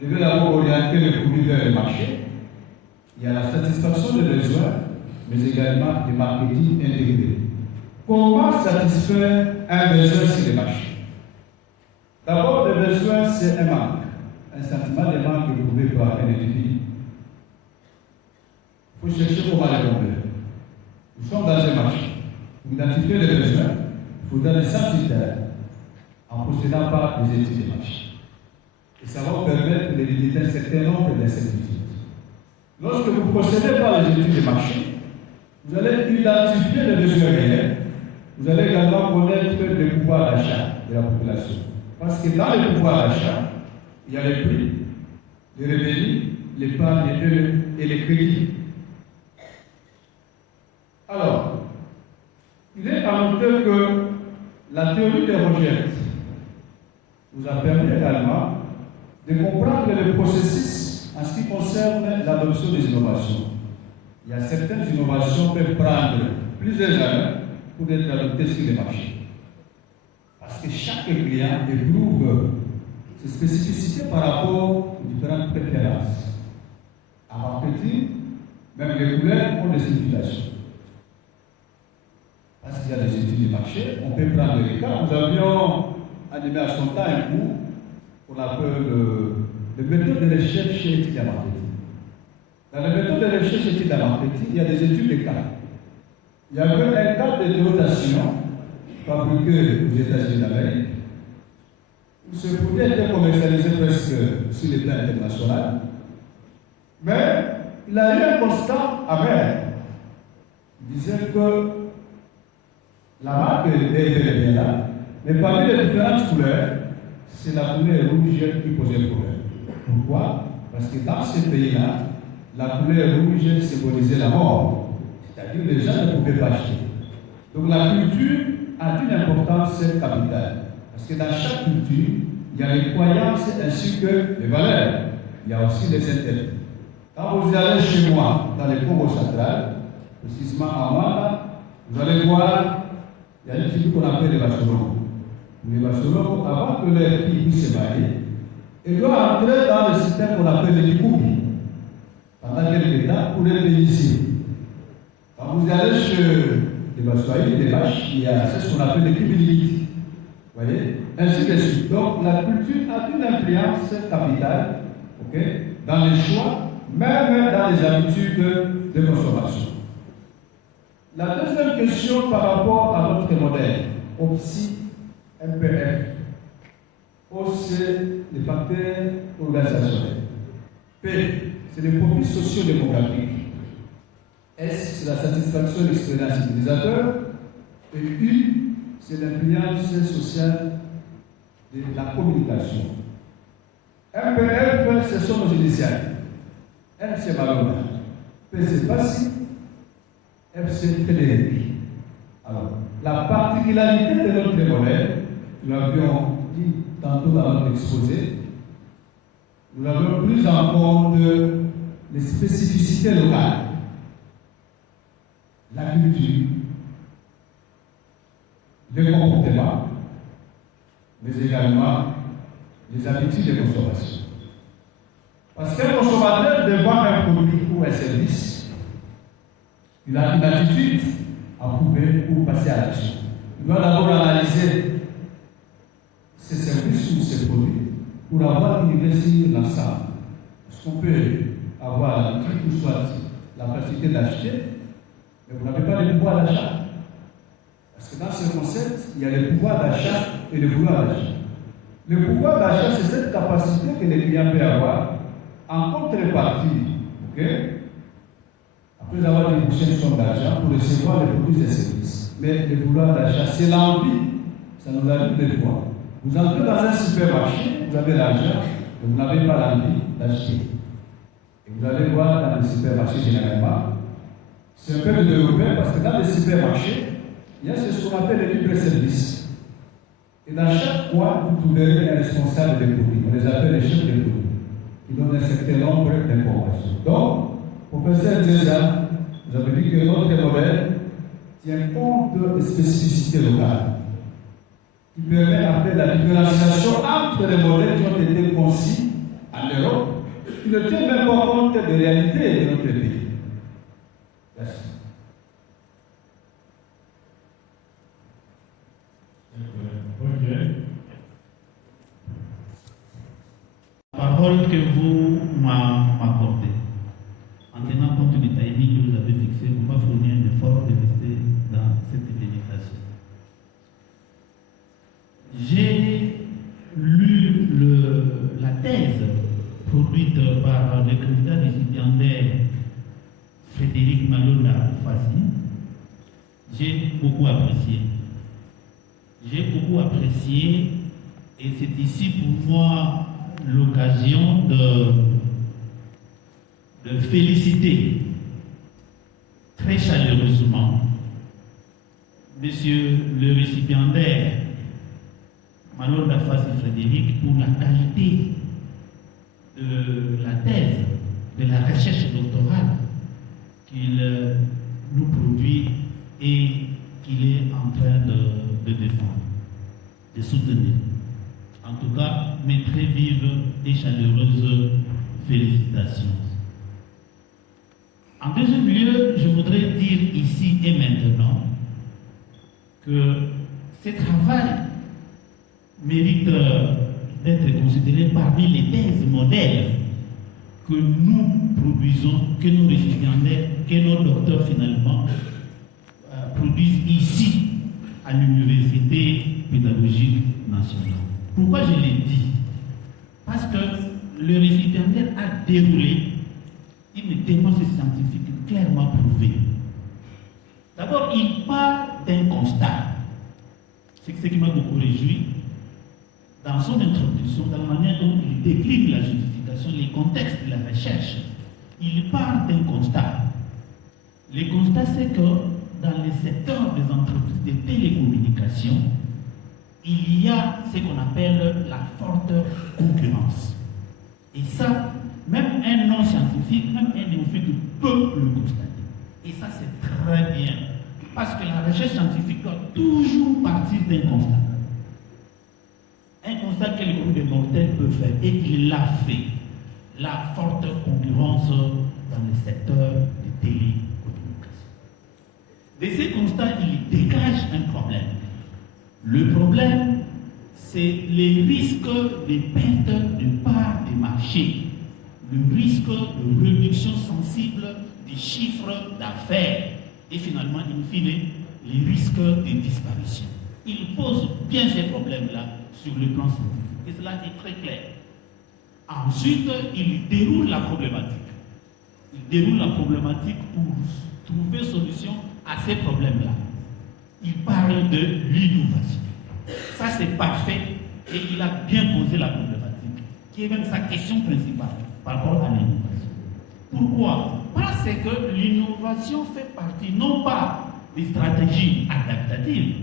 Vous devez d'abord orienter le produit vers le marché. Il y a la satisfaction des besoins, mais également le marketing intégré. Comment satisfaire un besoin sur le marché? D'abord, le besoin, c'est un manque, un sentiment de manque éprouvé par un individu. Il faut chercher comment les combler. Nous sommes dans un marché. Pour identifier les besoins, il faudra des censitaires en procédant par des études de marché. Et ça va vous permettre d'éliminer un certain nombre d'incertitudes. Lorsque vous procédez par les études de marché, vous allez identifier les besoins réels. Vous allez également connaître les pouvoirs d'achat de la population. Parce que dans les pouvoirs d'achat, il y a les prix, les revenus, l'épargne et les crédits. Alors, il est à noter que la théorie des Rogers nous a permis également de comprendre le processus en ce qui concerne l'adoption des innovations. Il y a certaines innovations qui peuvent prendre plusieurs années pour être adoptées sur les marchés. Parce que chaque client éprouve ses spécificités par rapport aux différentes préférences. En marketing, même les couleurs ont des significations. Parce qu'il y a des études de marché, on peut prendre les cas. Nous avions animé à son temps un cours qu'on appelle les méthodes de recherche et études de marketing. Dans les méthodes de recherche et études de marketing, il y a des études de cas. Il y avait un cadre de notation fabriqué aux États-Unis d'Amérique. Ce produit a été commercialisé presque sur le plan international. Mais il a eu un constat amer. Il disait que la marque est bien là, mais parmi les différentes couleurs, c'est la couleur rouge qui posait problème. Pourquoi? Parce que dans ces pays-là, la couleur rouge symbolisait la mort. C'est-à-dire que les gens ne pouvaient pas acheter. Donc la culture a une importance capitale. Parce que dans chaque culture, il y a les croyances ainsi que les valeurs. Il y a aussi les intérêts. Quand vous allez chez moi, dans le Congo central, précisément à Manda, vous allez voir, il y a une tribu qu'on appelle les Basolongo. Les Basolongo, avant que les filles puissent se marier, elles doivent entrer dans le système qu'on appelle les Kikubi. Pendant quelques temps, pour être initiés. Quand vous allez chez les Baswaïs, les vaches, il y a ce qu'on appelle les Kibilites. Vous voyez? Ainsi de suite. Donc, la culture a une influence capitale, dans les choix, même dans les habitudes de consommation. La deuxième question par rapport à notre modèle, OPSI, MPF. O, c'est les facteurs organisationnels. P, c'est les profils socio-démographiques. S, c'est la satisfaction de l'expérience utilisateur. Et U, c'est l'influence sociale de la communication. MPF, ce sont nos initiales. M, c'est Malona. P, c'est Passy. F, c'est Frédéric. Alors, la particularité de notre modèle, nous l'avions dit tantôt dans notre exposé, nous avons pris en compte les spécificités locales, la culture, le comportement, mais également les habitudes de consommation. Parce qu'un consommateur devant un produit ou un service, il a une attitude à prouver pour passer à l'action. Il doit d'abord analyser ces services ou ces produits pour avoir une idée sur l'ensemble. Est-ce qu'on peut avoir l'habitude ou soit la facilité d'acheter, mais vous n'avez pas le pouvoir d'achat. Parce que dans ce concept, il y a le pouvoir d'achat et le pouvoir d'achat. Le pouvoir d'achat, c'est cette capacité que les clients peuvent avoir en contrepartie, après avoir débouché une somme d'argent pour recevoir les produits et services. Mais le pouvoir d'achat, c'est l'envie. Ça nous arrive des fois. Vous entrez dans un supermarché, vous avez l'argent, mais vous n'avez pas l'envie d'acheter. Et vous allez voir dans les supermarchés généralement, c'est un peu développé parce que dans les supermarchés, il y a ce qu'on appelle les libre-services. Et dans chaque coin, vous trouverez un responsable des produits. On les appelle les chefs des produits, qui donnent un certain nombre d'informations. Donc, professeur Zéza, vous avez dit que notre modèle tient compte des spécificités locales, qui permet à faire la différenciation entre les modèles qui ont été conçus en Europe, qui ne tiennent même pas compte des réalités de notre pays. Merci. La parole que vous m'accordez, en tenant compte du timing que vous avez fixé, vous m'avez fourni un effort de rester dans cette délimitation. J'ai lu la thèse produite par le candidat décisionnaire Frédéric Malonda Fassi, j'ai beaucoup apprécié. J'ai beaucoup apprécié et c'est ici pour moi l'occasion de féliciter très chaleureusement Monsieur le récipiendaire Malonda Fassi Frédéric pour la qualité de la thèse, de la recherche doctorale qu'il nous produit et qu'il est en train de défendre, de soutenir. En tout cas, mes très vives et chaleureuses félicitations. En deuxième lieu, je voudrais dire ici et maintenant que ce travail mérite d'être considéré parmi les thèses modèles que nous produisons, que nos récipiendaires, que nos docteurs finalement produisent ici à l'Université pédagogique nationale. Pourquoi je l'ai dit? Parce que le récipiendaire a déroulé une démarche scientifique clairement prouvée. D'abord, il part d'un constat. C'est ce qui m'a beaucoup réjoui. Dans son introduction, dans la manière dont il décline la justification, les contextes de la recherche, il part d'un constat. Le constat, c'est que dans le secteur des entreprises de télécommunications, il y a ce qu'on appelle la forte concurrence. Et ça, même un non-scientifique, même un néophyte peut le constater. Et ça, c'est très bien. Parce que la recherche scientifique doit toujours partir d'un constat. Un constat que le groupe des mortels peut faire, et qu'il l'a fait. La forte concurrence dans le secteur des télécommunications. De ces constats, il dégage un problème. Le problème, c'est les risques de perte de part des marchés, le risque de réduction sensible des chiffres d'affaires et finalement, in fine, les risques de disparition. Il pose bien ces problèmes-là sur le plan scientifique et cela est très clair. Ensuite, il déroule la problématique. Il déroule la problématique pour trouver solution à ces problèmes-là. Il parle de l'innovation. Ça, c'est parfait et il a bien posé la problématique, qui est même sa question principale par rapport à l'innovation. Pourquoi? Parce que l'innovation fait partie non pas des stratégies adaptatives,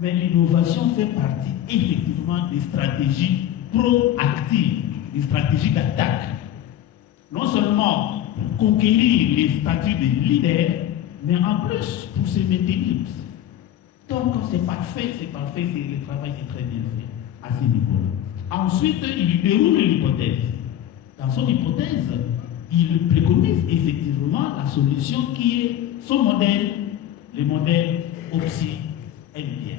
mais l'innovation fait partie effectivement des stratégies proactives, des stratégies d'attaque. Non seulement pour conquérir les statuts de leader, mais en plus pour se maintenir. Donc c'est parfait, le travail est très bien fait à ce niveau-là. Ensuite, il déroule l'hypothèse. Dans son hypothèse, il préconise effectivement la solution qui est son modèle, le modèle OPSI-NPF.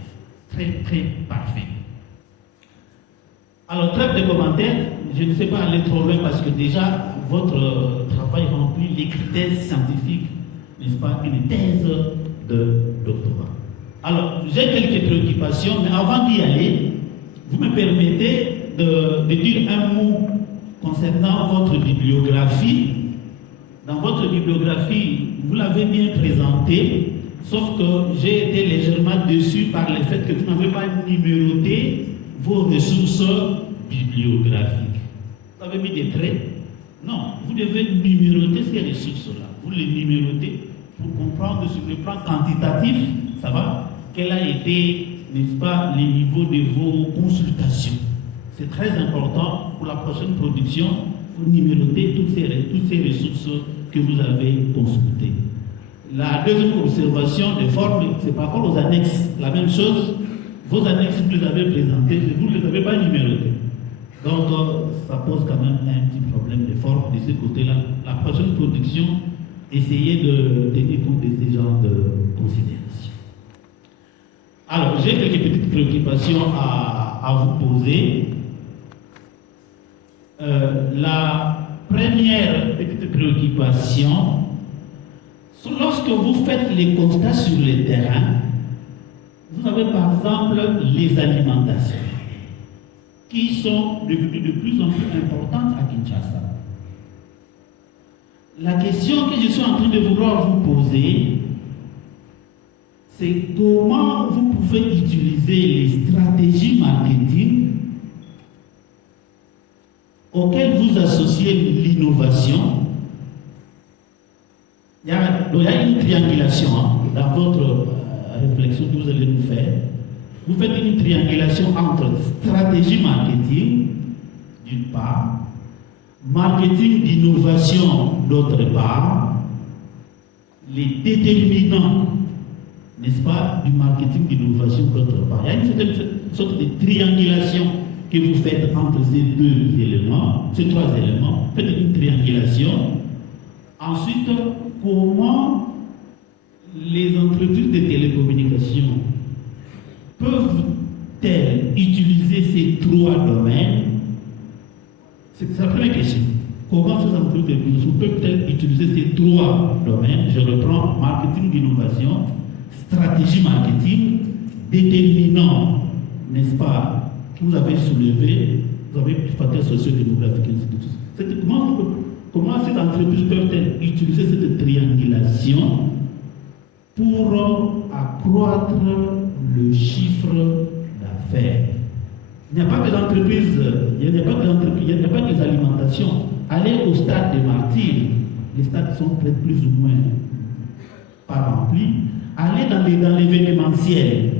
Très, très parfait. Alors, trêve de commentaires, je ne sais pas aller trop loin parce que déjà, votre travail remplit les critères scientifiques, n'est-ce pas, une thèse de doctorat. Alors, j'ai quelques préoccupations, mais avant d'y aller, vous me permettez de dire un mot concernant votre bibliographie. Dans votre bibliographie, vous l'avez bien présentée, sauf que j'ai été légèrement déçu par le fait que vous n'avez pas numéroté vos ressources bibliographiques. Vous avez mis des traits? Non, vous devez numéroter ces ressources-là. Vous les numérotez pour comprendre sur le plan quantitatif, ça va, quel a été, n'est-ce pas, les niveaux de vos consultations. C'est très important pour la prochaine production, vous numérotez toutes ces ressources que vous avez consultées. La deuxième observation de forme, c'est par rapport aux annexes. La même chose, vos annexes, vous les avez présentées, vous ne les avez pas numérotées. Donc, ça pose quand même un petit problème de forme de ce côté-là. La prochaine production, essayez de tenir compte de ces genres de considérations. Alors, j'ai quelques petites préoccupations à vous poser. La première petite préoccupation, lorsque vous faites les constats sur le terrain, vous avez par exemple les alimentations qui sont devenues de plus en plus importantes à Kinshasa. La question que je suis en train de vouloir vous poser, c'est comment vous pouvez utiliser les stratégies marketing auxquelles vous associez l'innovation. Il y a une triangulation dans votre réflexion que vous allez nous faire. Vous faites une triangulation entre stratégie marketing, d'une part, marketing d'innovation, d'autre part, les déterminants, n'est-ce pas, du marketing d'innovation, d'autre part. Il y a une certaine sorte de triangulation que vous faites entre ces deux éléments, ces trois éléments. Vous faites une triangulation. Ensuite, comment les entreprises de télécommunications peuvent-elles utiliser ces trois domaines? C'est la première question. Comment ces entreprises de télécommunications peuvent-elles utiliser ces trois domaines? Je reprends: marketing d'innovation, stratégie marketing, déterminant, n'est-ce pas, que vous avez soulevé, vous avez du facteur socio-démographique, ainsi de suite. Comment ces entreprises peuvent-elles utiliser cette triangulation pour accroître le chiffre d'affaires? Il n'y a pas que d'entreprise, il n'y a pas que des alimentations. Allez au stade des martyrs, les stades sont peut-être plus ou moins pas remplis. Allez dans l'événementiel,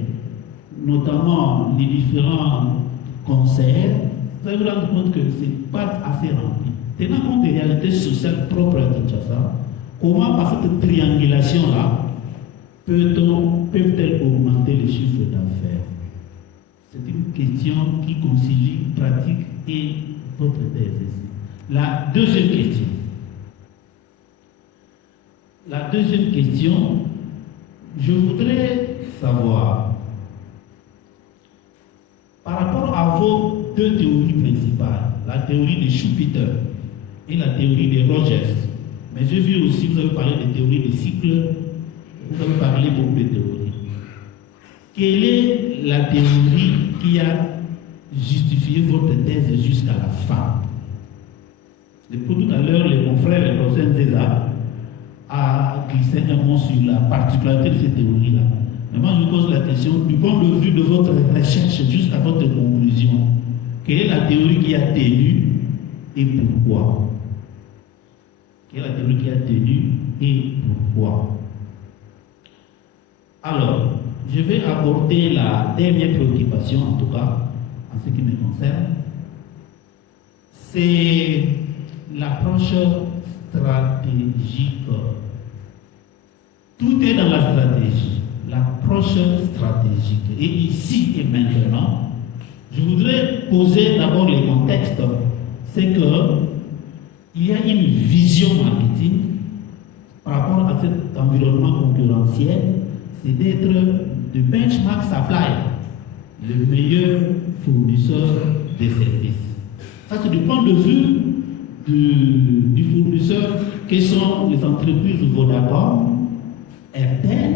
notamment les différents concerts, vous allez vous rendre compte que ce n'est pas assez rempli. Tenant compte des réalités sociales propres à Kinshasa, comment par cette triangulation-là peuvent-elles augmenter les chiffres d'affaires? C'est une question qui concilie pratique et votre thèse ici. La deuxième question, je voudrais savoir, par rapport à vos deux théories principales, la théorie de Schumpeter et la théorie de Rogers, mais j'ai vu aussi, vous avez parlé de théorie de cycle, vous avez parlé beaucoup de théories. Quelle est la théorie qui a justifié votre thèse jusqu'à la fin? Depuis tout à l'heure, mon frère, le professeur César, a glissé un mot sur la particularité de cette théorie-là. Mais moi, je vous pose la question, du point de vue de votre recherche jusqu'à votre conclusion, quelle est la théorie qui a tenu et pourquoi? Quelle est la théorie qui a tenu et pourquoi? Alors, je vais aborder la dernière préoccupation, en tout cas, en ce qui me concerne. C'est l'approche stratégique. Tout est dans la stratégie, l'approche stratégique. Et ici et maintenant, je voudrais poser d'abord le contexte. C'est qu'il y a une vision marketing par rapport à cet environnement concurrentiel, c'est d'être de benchmark supply, le meilleur fournisseur de services. Ça, c'est du point de vue du fournisseur que sont les entreprises Vodacom, Airtel,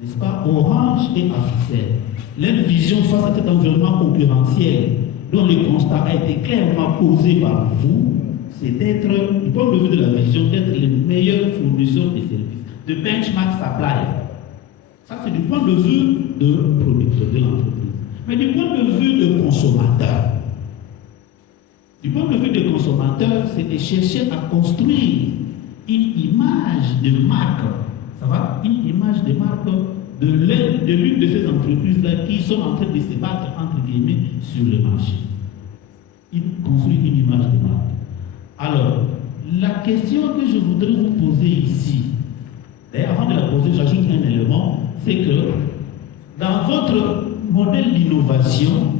n'est-ce pas, Orange et Africell. Leur vision face à cet environnement concurrentiel, dont le constat a été clairement posé par vous, c'est d'être, du point de vue de la vision, d'être le meilleur fournisseur de services, de benchmark supply. Ça, c'est du point de vue de producteur de l'entreprise. Mais du point de vue de consommateur, c'est de chercher à construire une image de marque, ça va, une image de marque de l'une de ces entreprises-là qui sont en train de se battre, entre guillemets, sur le marché. Il construit une image de marque. Alors, la question que je voudrais vous poser ici, d'ailleurs, avant de la poser, j'ajoute un élément, c'est que dans votre modèle d'innovation,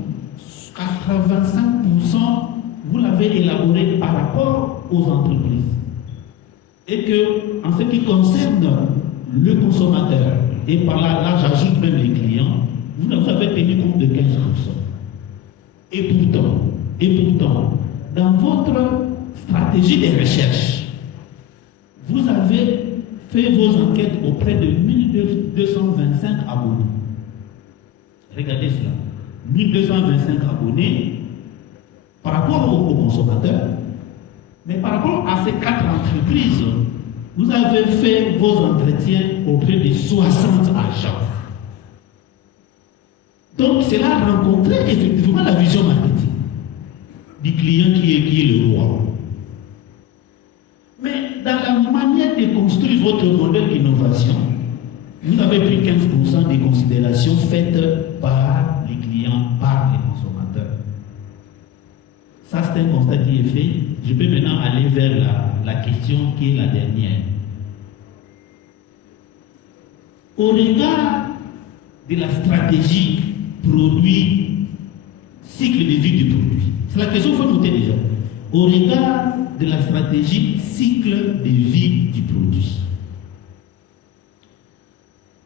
85%, vous l'avez élaboré par rapport aux entreprises. Et que, en ce qui concerne le consommateur, et par là j'ajoute même les clients, vous avez tenu compte de 15%. Et pourtant, dans votre stratégie de recherche, vous avez fait vos enquêtes auprès de 1225 abonnés. Regardez cela. 1225 abonnés par rapport aux consommateurs. Mais par rapport à ces 4 entreprises, vous avez fait vos entretiens auprès de 60 agents. Donc, cela a rencontré effectivement la vision marketing du client qui est le roi. Mais dans la manière de construire votre modèle d'innovation, vous avez pris 15% des considérations faites par les clients, par les consommateurs. Ça, c'est un constat qui est fait. Je peux maintenant aller vers la question qui est la dernière. Au regard de la stratégie produit, cycle de vie du produit, c'est la question qu'il faut noter déjà. Au regard de la stratégie cycle de vie du produit,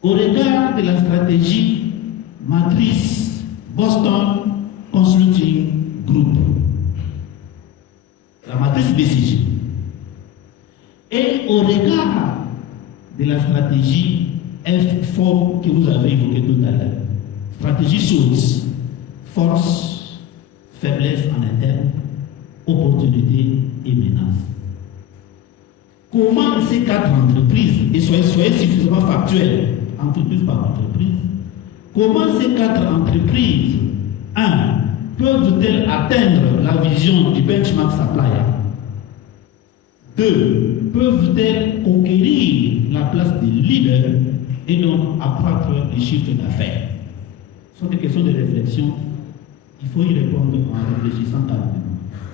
au regard de la stratégie matrice Boston Consulting Group, la matrice BCG, et au regard de la stratégie F4 que vous avez évoquée tout à l'heure, stratégie SWOT, force, faiblesse en interne, opportunité et menace. Comment ces 4 entreprises, et soyez suffisamment factuels, entreprise par entreprise, comment ces 4 entreprises, 1, peuvent-elles atteindre la vision du benchmark supplier? 2, peuvent-elles conquérir la place des leaders et donc accroître les chiffres d'affaires? Ce sont des questions de réflexion. Il faut y répondre en réfléchissant calmement.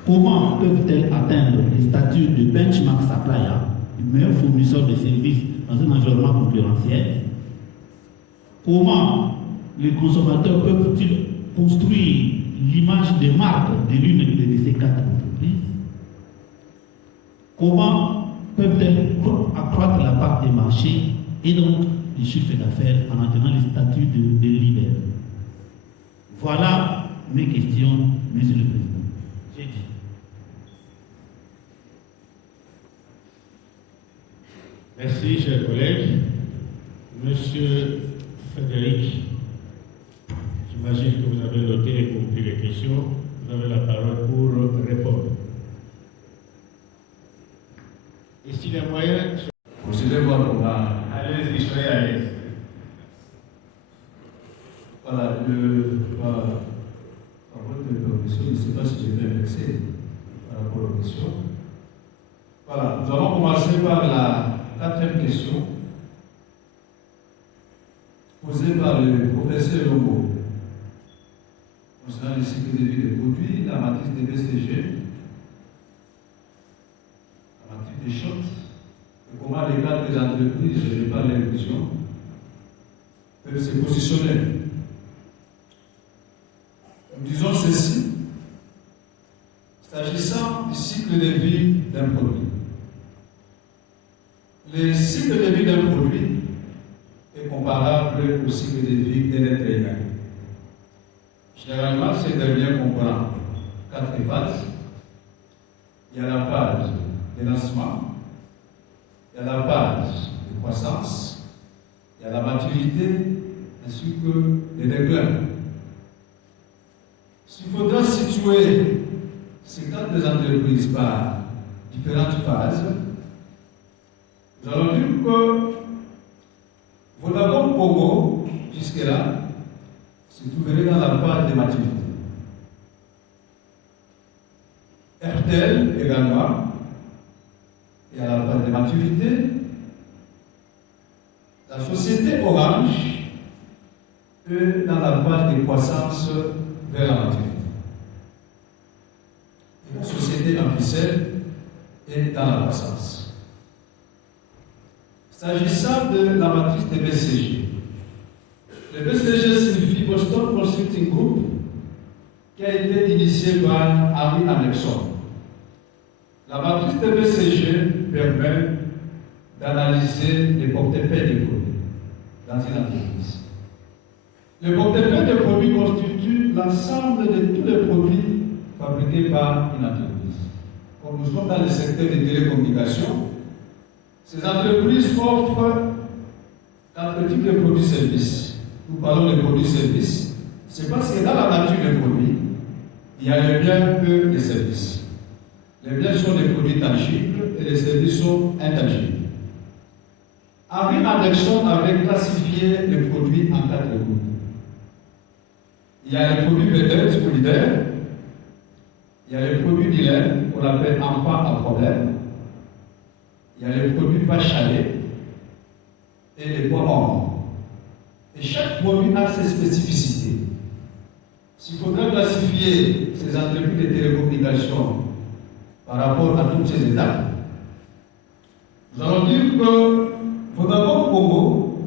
Comment peuvent-elles atteindre les statuts de benchmark supplier, du meilleur fournisseur de services dans un environnement concurrentiel? Comment les consommateurs peuvent-ils construire l'image de marque de l'une de ces 4 entreprises? Comment peuvent-elles accroître la part des marchés et donc les chiffres d'affaires en atteignant les statuts de leader? Voilà mes questions, Monsieur le Président. J'ai dit. Merci, chers collègues. Monsieur Frédéric, j'imagine que vous avez noté et compris les questions. Vous avez la parole pour répondre. Et s'il y a moyen, allez-y, soyez à l'aise. Voilà, par votre permission, je ne sais pas si je vais vexer par rapport aux questions. Voilà, nous allons commencer par la 4e question posée par le professeur Longo concernant le cycle de vie des produits, la matrice des BCG, la matrice des SHOT, et comment les 4 entreprises, je n'ai pas l'inclusion, peuvent se positionner. Nous disons ceci, s'agissant du cycle de vie d'un produit. Le cycle de vie d'un produit est comparable au cycle de vie d'un être humain. Généralement, ces derniers comprennent 4 phases. Il y a la phase de lancement, il y a la phase de croissance, il y a la maturité, ainsi que le déclin. S'il faudra situer ces 4 entreprises par différentes phases, nous allons dire que Vodafone Congo, jusque-là, se trouverait dans la phase de maturité. RTL également est à la phase de maturité. La société Orange est dans la phase de croissance vers la maturité. Et la société Amphicel est dans la croissance. S'agissant de la matrice des BCG, le BCG signifie Boston Consulting Group, qui a été initié par Harry Annexon. La matrice des BCG permet d'analyser les portefeuilles des produits dans une entreprise. Le portefeuille de produits constitue l'ensemble de tous les produits fabriqués par une entreprise. Comme nous sommes dans le secteur des télécommunications, ces entreprises offrent 4 types de produits-services. Nous parlons de produits-services. C'est parce que dans la nature des produits, il y a le bien que les services. Les biens sont des produits tangibles et les services sont intangibles. Henri Anderson avait classifié les produits en 4 groupes. Il y a les produits vedettes ou leaders, il y a les produits dilemme qu'on appelle enfants à problème, il y a les produits vaches à lait et les pois morts. Et chaque produit a ses spécificités. S'il faudrait classifier ces entreprises de télécommunications par rapport à toutes ces étapes, nous allons dire que Vodafone Congo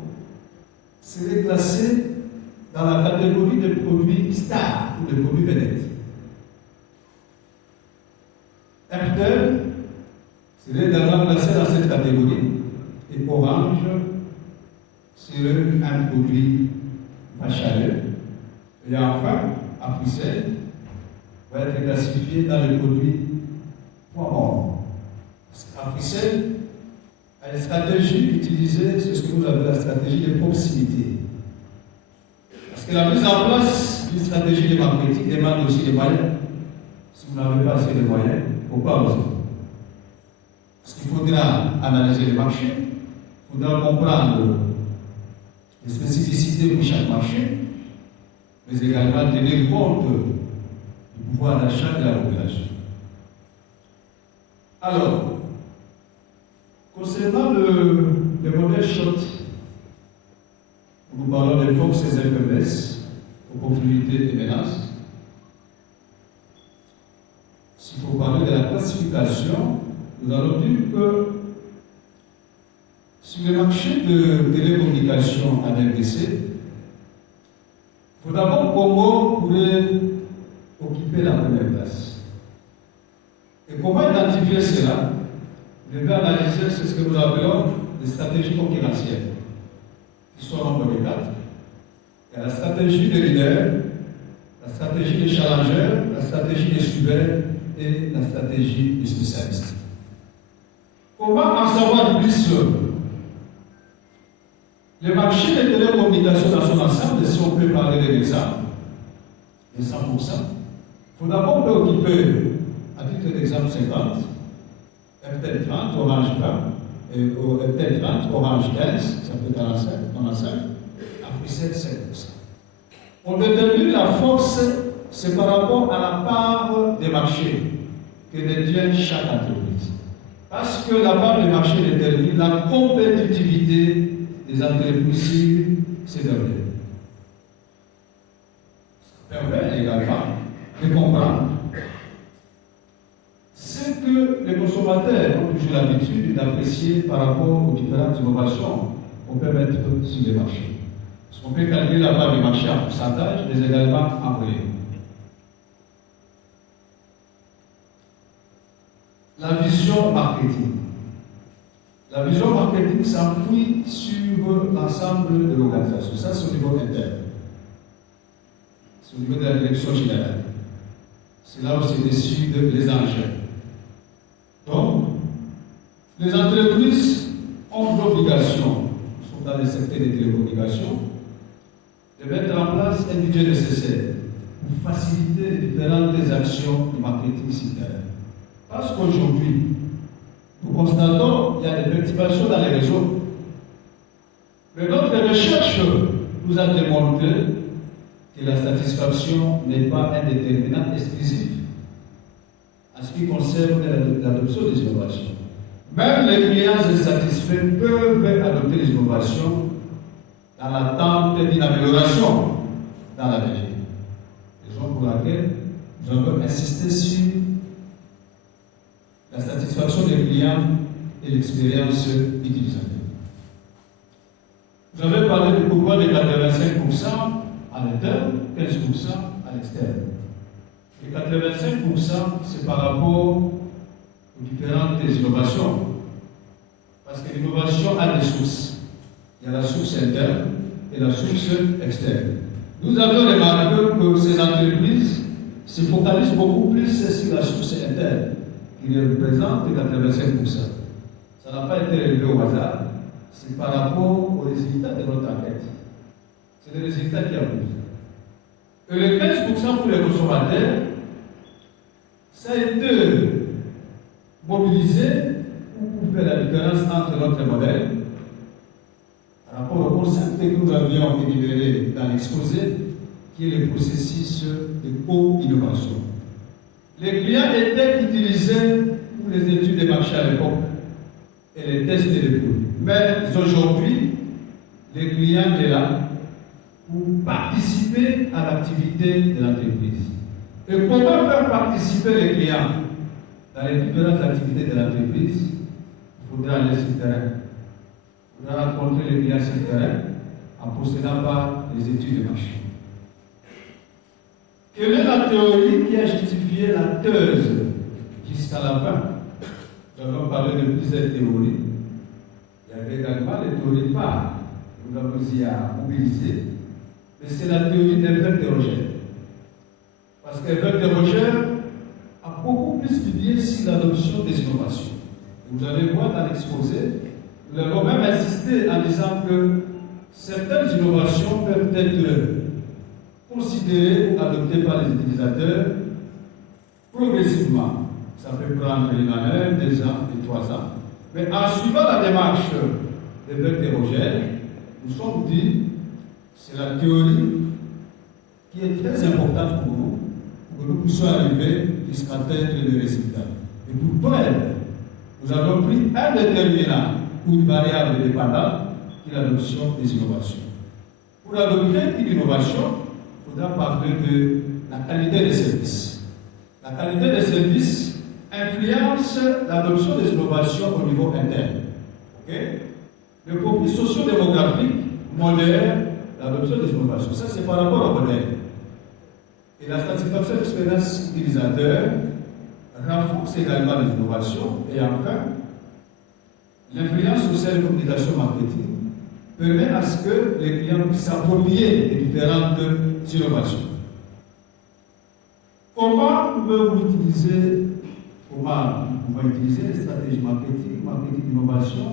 serait classé dans la catégorie des produits stars ou des produits vedettes. Airtel serait également classé dans cette catégorie et Orange serait un produit vache à lait. Et enfin, Africell va être classifié dans les produits pois morts. Africell a une stratégie utilisée, c'est ce que nous appelons la stratégie de proximité. Parce que la mise en place d'une stratégie de marketing demande aussi des moyens. Si vous n'avez pas assez de moyens, il ne faut pas oser. Parce qu'il faudra analyser le marché, il faudra comprendre les spécificités pour chaque marché, mais également tenir compte du pouvoir d'achat de la population. Alors, concernant le modèle SHOT, nous parlons des forces et faiblesses, opportunités et menaces. S'il faut parler de la classification, nous allons dire que sur le marché de télécommunications en RDC, il faut d'abord Congo pourrait occuper la première place. Et comment identifier cela? Vous devez analyser ce que nous appelons des stratégies concurrentielles, qui sont en nombre de 4. Il y a la stratégie des leaders, la stratégie des challengers, la stratégie des suiveurs et la stratégie des spécialistes. Comment en savoir plus sur le marché des télécommunications dans son ensemble, si on peut parler de l'exemple, de 100%, il faut d'abord préoccuper, à titre d'exemple 50, FTL 30, Orange 20, et FTL 30, Orange 15, ça fait 45, Africell 5%. On détermine la force, c'est par rapport à la part des marchés que détient chaque entreprise. Parce que la part des marchés détermine la compétitivité des entreprises ces dernières. Ça permet également de comprendre ce que les consommateurs ont toujours l'habitude d'apprécier par rapport aux différentes innovations qu'on peut mettre sur les marchés. Parce qu'on peut calculer la part du marché en pourcentage, mais également en volume. La vision marketing. La vision marketing s'appuie sur l'ensemble de l'organisation. Ça, c'est au niveau interne. C'est au niveau de la direction générale. C'est là où se décident les enjeux. Donc, les entreprises ont l'obligation, sont dans le secteur des télécommunications, de mettre en place un budget nécessaire pour faciliter les différentes actions de marketing citoyen. Parce qu'aujourd'hui, nous constatons qu'il y a des perturbations dans les réseaux. Mais notre recherche nous a démontré que la satisfaction n'est pas un déterminant exclusif en ce qui concerne l'adoption des innovations. Même les clients insatisfaits peuvent adopter les innovations dans l'attente d'une amélioration dans l'avenir. Raison pour laquelle nous avons insisté sur la satisfaction des clients et l'expérience utilisateur. Vous avez parlé du pourquoi de 85% à l'interne, 15% à l'externe. Les 85%, c'est par rapport aux différentes innovations. Parce que l'innovation a des sources. Il y a la source interne et la source externe. Nous avons remarqué que ces entreprises se focalisent beaucoup plus sur la source interne, qui représente 85%. Ça n'a pas été relevé au hasard. C'est par rapport aux résultats de notre enquête. C'est les résultats qui abusent. Et les 15% pour les consommateurs, ça a été mobilisés pour faire la différence entre notre modèle par rapport au concept que nous avions énuméré dans l'exposé, qui est le processus de co-innovation. Les clients étaient utilisés pour les études de marché à l'époque et les tests de produits. Mais aujourd'hui, les clients sont là pour participer à l'activité de l'entreprise. Et comment faire participer les clients dans les différentes activités de l'entreprise? Il faudra aller sur le terrain. Il faudra rencontrer les clients sur le terrain en procédant par les études de marché. Quelle est la théorie qui a justifié la thèse jusqu'à la fin? Nous avons parlé de plusieurs théories. Il y avait également les théories phares que nous avons aussi à mobiliser. Mais c'est la théorie d'Evert de Roger. Parce qu'Evert de Roger a beaucoup plus étudié sur l'adoption des innovations. Et vous allez voir dans l'exposé, nous avons même insisté en disant que certaines innovations peuvent être considérées ou adoptées par les utilisateurs progressivement. Ça peut prendre 1 an, 2 ans et 3 ans. Mais en suivant la démarche d'Evert de Roger, nous sommes dit c'est la théorie qui est très importante pour nous nous puissions arriver jusqu'à atteindre le résultat. Et pour preuve, nous avons pris un déterminant ou une variable dépendante qui est l'adoption des innovations. Pour adopter une innovation, il faudra parler de la qualité des services. La qualité des services influence l'adoption des innovations au niveau interne. Okay? Le profil socio-démographique modère l'adoption des innovations. Ça, c'est par rapport au modèle. Et la satisfaction de l'expérience utilisateur renforce également les innovations. Et enfin, l'influence sociale et communication marketing permet à ce que les clients puissent s'approprier les différentes innovations. Comment pouvons-nous utiliser les stratégies marketing d'innovation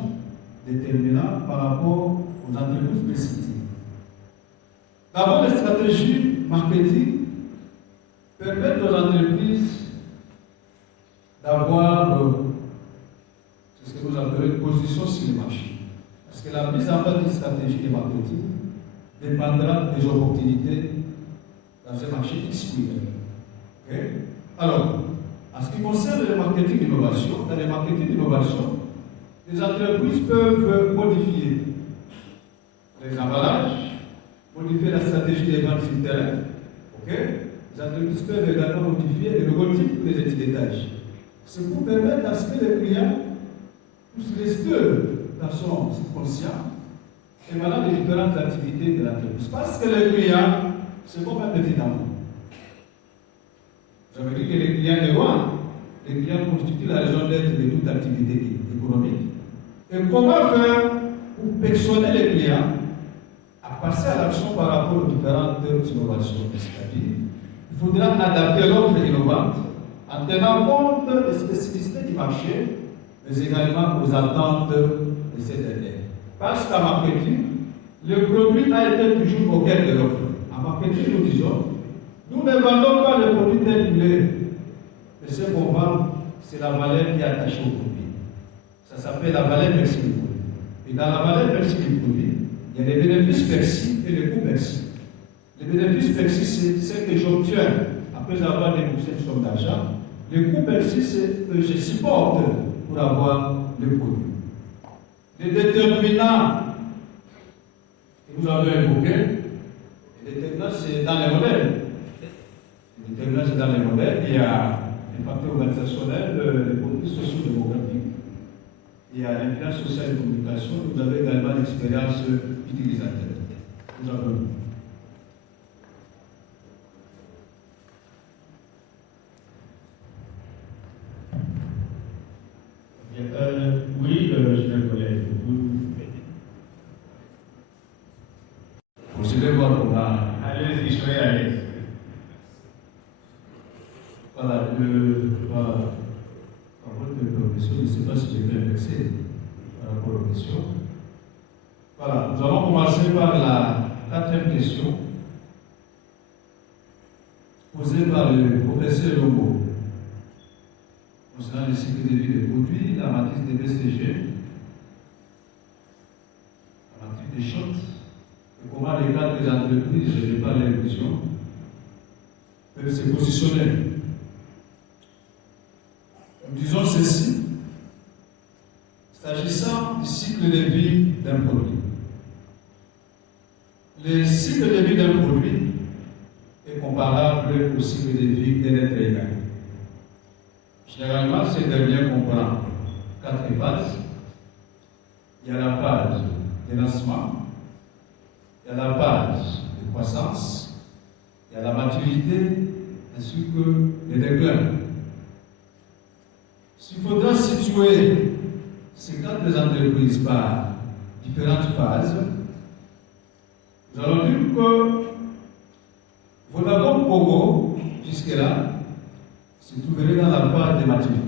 déterminant par rapport aux entreprises précitées? D'abord, les stratégies marketing permettent aux entreprises d'avoir ce que nous appelons une position sur le marché. Parce que la mise en place d'une stratégie de marketing dépendra des opportunités dans ce marché X ou Y. Okay? Alors, en ce qui concerne le marketing d'innovation, dans le marketing d'innovation, les entreprises peuvent modifier les emballages, modifier la stratégie des ventes sur le terrain. Okay? Les entreprises peuvent également modifier les logotypes ou les étiquetages. C'est pour permettre à ce que les clients puissent rester dans son subconscient émanant des différentes activités de l'entreprise. Parce que les clients, c'est comme un petit enfant. J'avais dit que les clients les clients constituent la raison d'être de toute activité économique. Et comment faire pour personner les clients à passer à l'action par rapport aux différentes innovations? C'est-à-dire, il faudra adapter l'offre innovante en tenant compte des spécificités du marché, mais également aux attentes de ces derniers. Parce qu'en marketing, le produit a été toujours au cœur de l'offre. En marketing, nous disons, nous ne vendons pas le produit tel qu'il est, mais ce qu'on vend, c'est la valeur qui est attachée au produit. Ça s'appelle la valeur perçue du produit. Et dans la valeur perçue du produit, il y a les bénéfices perçus et les coûts perçus. Les bénéfices perçus, c'est ce que j'obtiens après avoir déboursé une somme d'argent. Les coûts perçus, c'est ce que je supporte pour avoir le produit. Les déterminants que nous avons évoqués, les déterminants, c'est dans les modèles. Les déterminants, c'est dans les modèles. Il y a les facteurs organisationnels, les profils socio-démographiques. Il y a l'influence sociale et communication. Vous avez également l'expérience utilisateur. Nous avons. Oui, chers collègues, Vous allez voir comment. allez-y, soyez à l'aise. Voilà, par votre question, je ne sais pas si j'ai bien vexé par rapport aux questions. Voilà, nous allons commencer par la 4e question posée par le professeur Longo. concernant le cycle de vie des produits, la matrice des BCG, la matrice des shots, et comment les cadres des entreprises, je n'ai pas l'impression, peuvent se positionner. Nous disons ceci, s'agissant du cycle de vie d'un produit. Le cycle de vie d'un produit est comparable au cycle de vie d'un être humain. Généralement, ce dernier comprend 4 phases. Il y a la phase de lancement, il y a la phase de croissance, il y a la maturité, ainsi que le déclin. S'il faudra situer ces 4 entreprises par différentes phases, nous allons dire que Vodafone Congo, jusque-là, se trouverait dans la phase de maturité.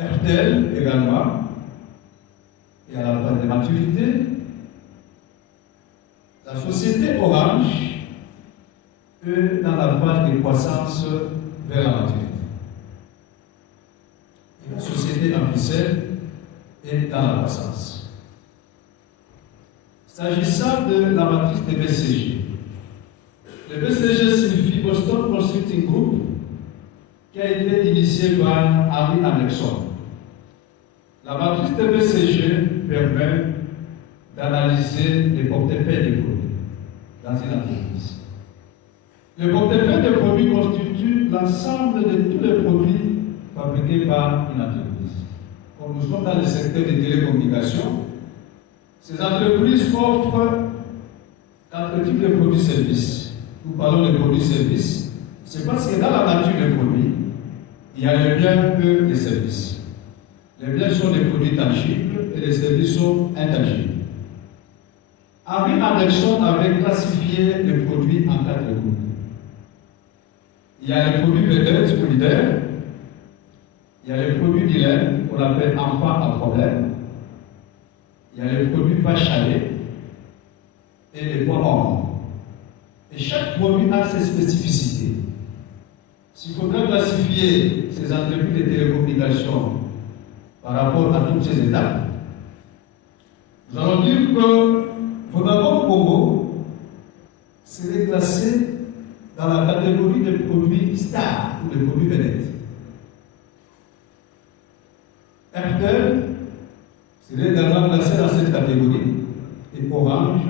RTL également est à la phase de maturité. La société Orange est dans la phase de croissance vers la maturité. Et la société Amphicel est dans la croissance. S'agissant de la matrice des BCG, le BCG signifie Boston Consulting Group, qui a été initié par Harry Anderson. La matrice des BCG permet d'analyser les portefeuilles des produits dans une entreprise. Le portefeuille des produits constitue l'ensemble de tous les produits fabriqués par une entreprise. Comme nous sommes dans le secteur des télécommunications, ces entreprises offrent 4 types de produits-services. Nous parlons de produits-services, c'est parce que dans la nature des produits, il y a les biens et les services. Les biens sont des produits tangibles et les services sont intangibles. Henry Anderson avait classifié les produits en 4 groupes. Il y a les produits vedettes ou leaders, il y a les produits dilemme qu'on appelle enfants à problème, il y a les produits vaches à lait et les pois morts. Et chaque produit a ses spécificités. S'il faudrait classifier ces entreprises de télécommunications par rapport à toutes ces étapes, nous allons dire que Vodafone Congo serait classé dans la catégorie des produits stars ou des produits vedettes. RTL serait également classé dans cette catégorie et Orange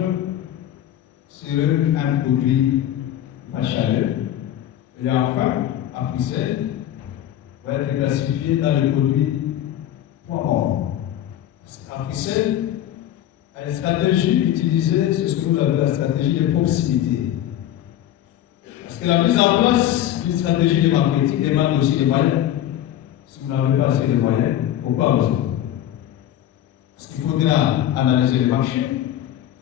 serait un produit vache à lait. Et enfin, Amphicel va être classifié dans les produits pois morts. Amphicel a une stratégie utilisée, c'est ce que nous appelons la stratégie de proximité. Parce que la mise en place d'une stratégie de marketing demande aussi des moyens. Si vous n'avez pas assez de moyens, il ne faut pas oser. Parce qu'il faudra analyser le marché,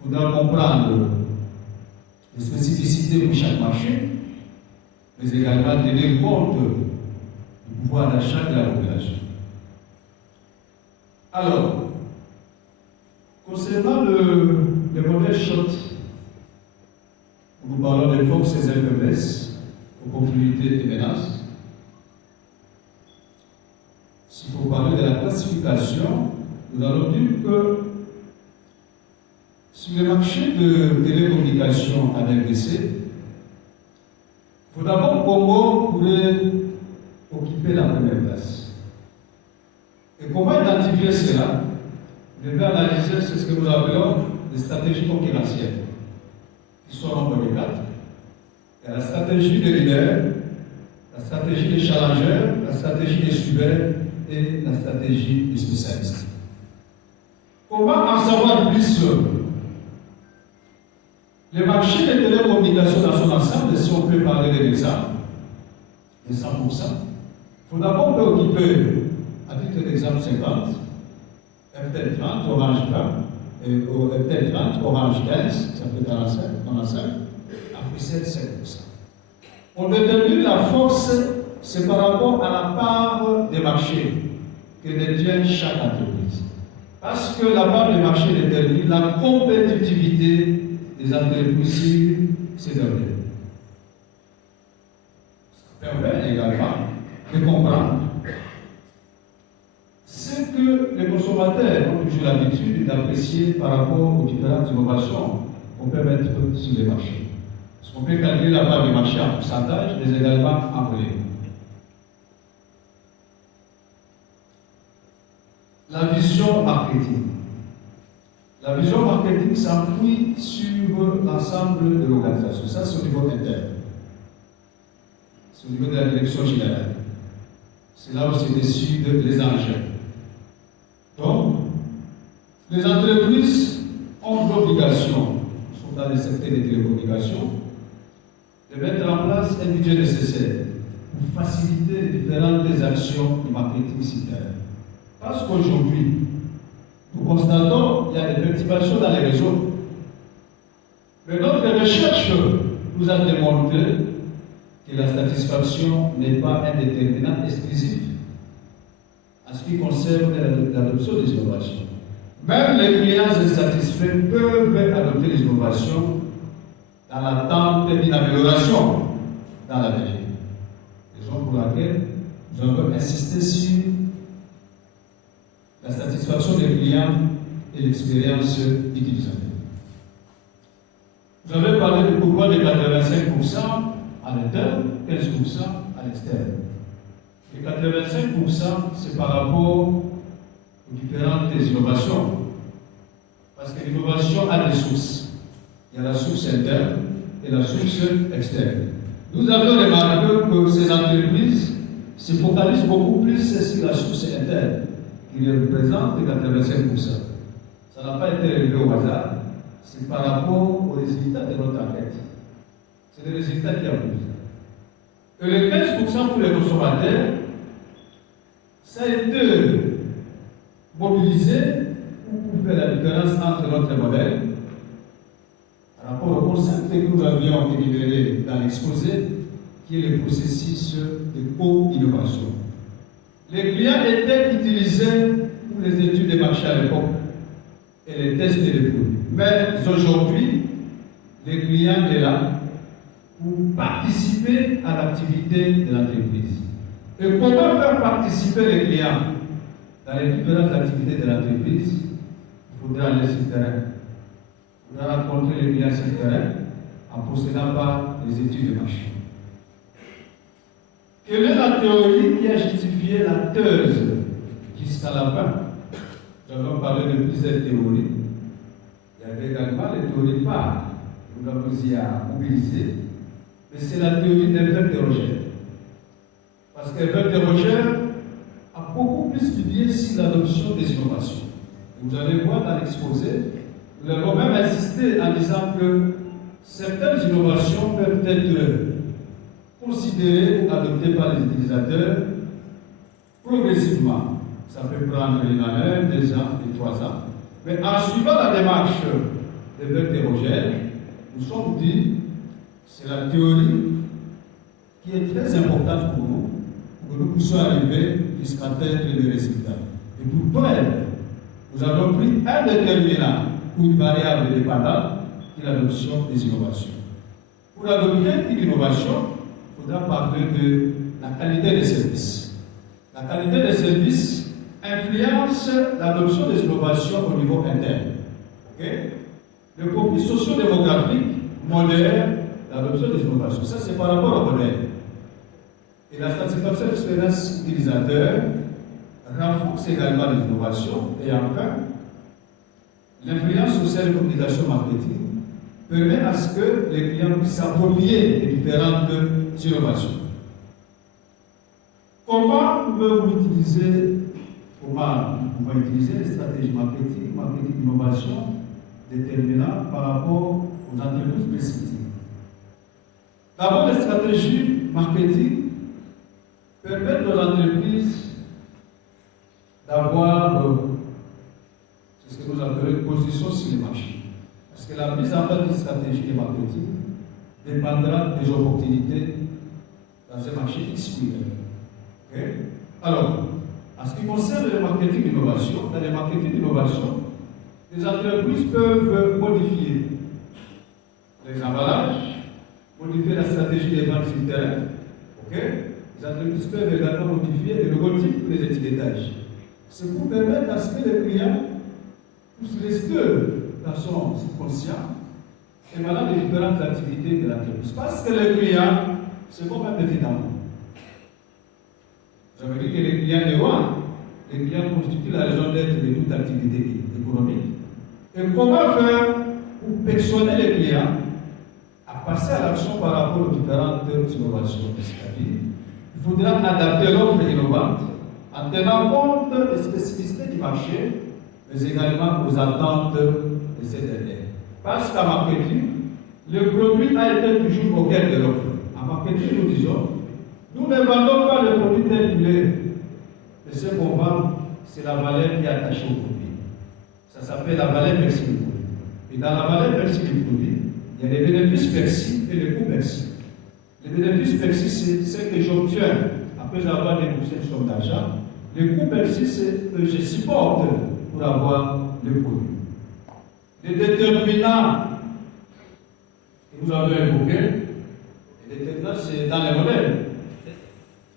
il faudra comprendre les spécificités pour chaque marché, mais également tenir compte du pouvoir d'achat de la population. Alors, concernant le modèle SHOT, nous parlons des forces et des faiblesses, opportunités et menaces. S'il faut parler de la classification, nous allons dire que sur le marché de télécommunications à RDC, il faut d'abord Congo pourrait occuper la première place. Et comment identifier cela? Vous devez analyser ce que nous appelons des stratégies concurrentielles, qui sont en nombre de 4. Il y a la stratégie des leaders, la stratégie des challengers, la stratégie des suiveurs et la stratégie des spécialistes. Comment en savoir plus sur le marché des télécommunications dans son ensemble, si on peut parler de l'exemple, de 100%, il faut d'abord préoccuper, à titre d'exemple 50, RTL 30, Orange 20, et RTL 30, Orange 15, ça fait 45, Amphicel 5%. On détermine la force, c'est par rapport à la part des marchés que détient chaque entreprise. Parce que la part des marchés détermine la compétitivité des entreprises, c'est dernier. Ça permet également de comprendre ce que les consommateurs ont toujours l'habitude d'apprécier par rapport aux différentes innovations qu'on peut mettre sur les marchés. Parce qu'on peut calculer la part du marché en pourcentage, mais également en volume. La vision marketing. La vision marketing s'appuie sur l'ensemble de l'organisation. Ça, c'est au niveau interne. C'est au niveau de la direction générale. C'est là où se décident les enjeux. Donc, les entreprises ont l'obligation, surtout dans le secteur des télécommunications, de mettre en place un budget nécessaire pour faciliter les différentes actions du marketing citoyen. Parce qu'aujourd'hui, nous constatons qu'il y a des perturbations dans les réseaux. Mais notre recherche nous a démontré que la satisfaction n'est pas un déterminant exclusif en ce qui concerne l'adoption des innovations. Même les clients insatisfaits peuvent adopter les innovations dans l'attente d'une amélioration dans l'avenir. Raison pour laquelle nous avons insisté sur la satisfaction des clients et l'expérience utilisateur. Vous avez parlé du pouvoir de 85% à l'interne, 15% à l'externe. Les 85%, c'est par rapport aux différentes innovations. Parce que l'innovation a des sources. Il y a la source interne et la source externe. Nous avons remarqué que ces entreprises se focalisent beaucoup plus sur la source interne, qui représente 85%. Ça n'a pas été relevé au hasard, c'est par rapport aux résultats de notre enquête. C'est les résultats qui abusent. Et les 15% pour les consommateurs, ça a été mobilisé pour faire la différence entre notre modèle par rapport au concept que nous avions énuméré dans l'exposé, qui est le processus de co-innovation. Les clients étaient utilisés pour les études de marché à l'époque et les tests des produits. Mais aujourd'hui, les clients sont là pour participer à l'activité de l'entreprise. Et comment faire participer les clients dans les différentes activités de l'entreprise? Il faudra aller sur le terrain. Il faudra rencontrer les clients sur le terrain en procédant par les études de marché. Quelle est la théorie qui a justifié la thèse jusqu'à la fin? Nous avons parlé de plusieurs théories. Il y avait également les théories phares que nous avons aussi à mobiliser. Mais c'est la théorie d'Evert de Roger. Parce qu'Evert de Roger a beaucoup plus étudié sur l'adoption des innovations. Et vous allez voir dans l'exposé, nous avons même insisté en disant que certaines innovations peuvent être considérées ou adoptées par les utilisateurs progressivement. Ça peut prendre une année, 2 ans et 3 ans. Mais en suivant la démarche d'Evert de Roger, nous sommes dit c'est la théorie qui est très importante pour nous nous puissions arriver jusqu'à atteindre les résultats. Et pour preuve, nous avons pris un déterminant ou une variable dépendante qui est l'adoption des innovations. Pour adopter une innovation, il faudra parler de la qualité des services. La qualité des services influence l'adoption des innovations au niveau interne. Okay? Le profil socio-démographique modère l'adoption des innovations. Ça, c'est par rapport au modèle. Et la satisfaction de l'expérience utilisateur renforce également les innovations. Et enfin, l'influence sociale et communication marketing permet à ce que les clients puissent s'approprier les différentes innovations. Comment pouvons-nous utiliser les stratégies marketing innovation déterminant par rapport aux entreprises spécifiques? D'abord, les stratégies marketing permettent aux entreprises d'avoir ce que nous appelons une position sur le marché. Parce que la mise en place d'une stratégie de marketing dépendra des opportunités dans un marché X ou Y. Okay? Alors, en ce qui concerne le marketing d'innovation, dans le marketing d'innovation, les entreprises peuvent modifier les emballages, modifier la stratégie des ventes sur le terrain, Ok? Les entreprises peuvent également modifier le logotype des étiquetages. C'est pour permettre à ce que le client puisse rester dans son subconscient et voilà les différentes activités de l'entreprise. Parce que le client, c'est comme un petit enfant. Ça veut dire que les clients est loin. Les clients constituent la raison d'être de toute activité économique. Et comment faire pour personner les clients à passer à l'action par rapport aux différentes innovations? C'est-à-dire, il faudra adapter l'offre innovante en tenant compte des spécificités du marché, mais également aux attentes de ces derniers. Parce qu'en marketing, le produit a été toujours au cœur de l'offre. En marketing, nous disons, nous ne vendons pas le produit tel qu'il est, mais ce qu'on vend, c'est la valeur qui est attachée au produit. Ça s'appelle la valeur perçue du produit. Et dans la valeur perçue du produit, il y a les bénéfices perçus et les coûts perçus. Les bénéfices perçus, c'est ce que j'obtiens après avoir déboursé une somme d'argent. Les coûts perçus, c'est que je supporte pour avoir le produit. Les déterminants que vous avez évoqués, les déterminants, c'est dans les modèles.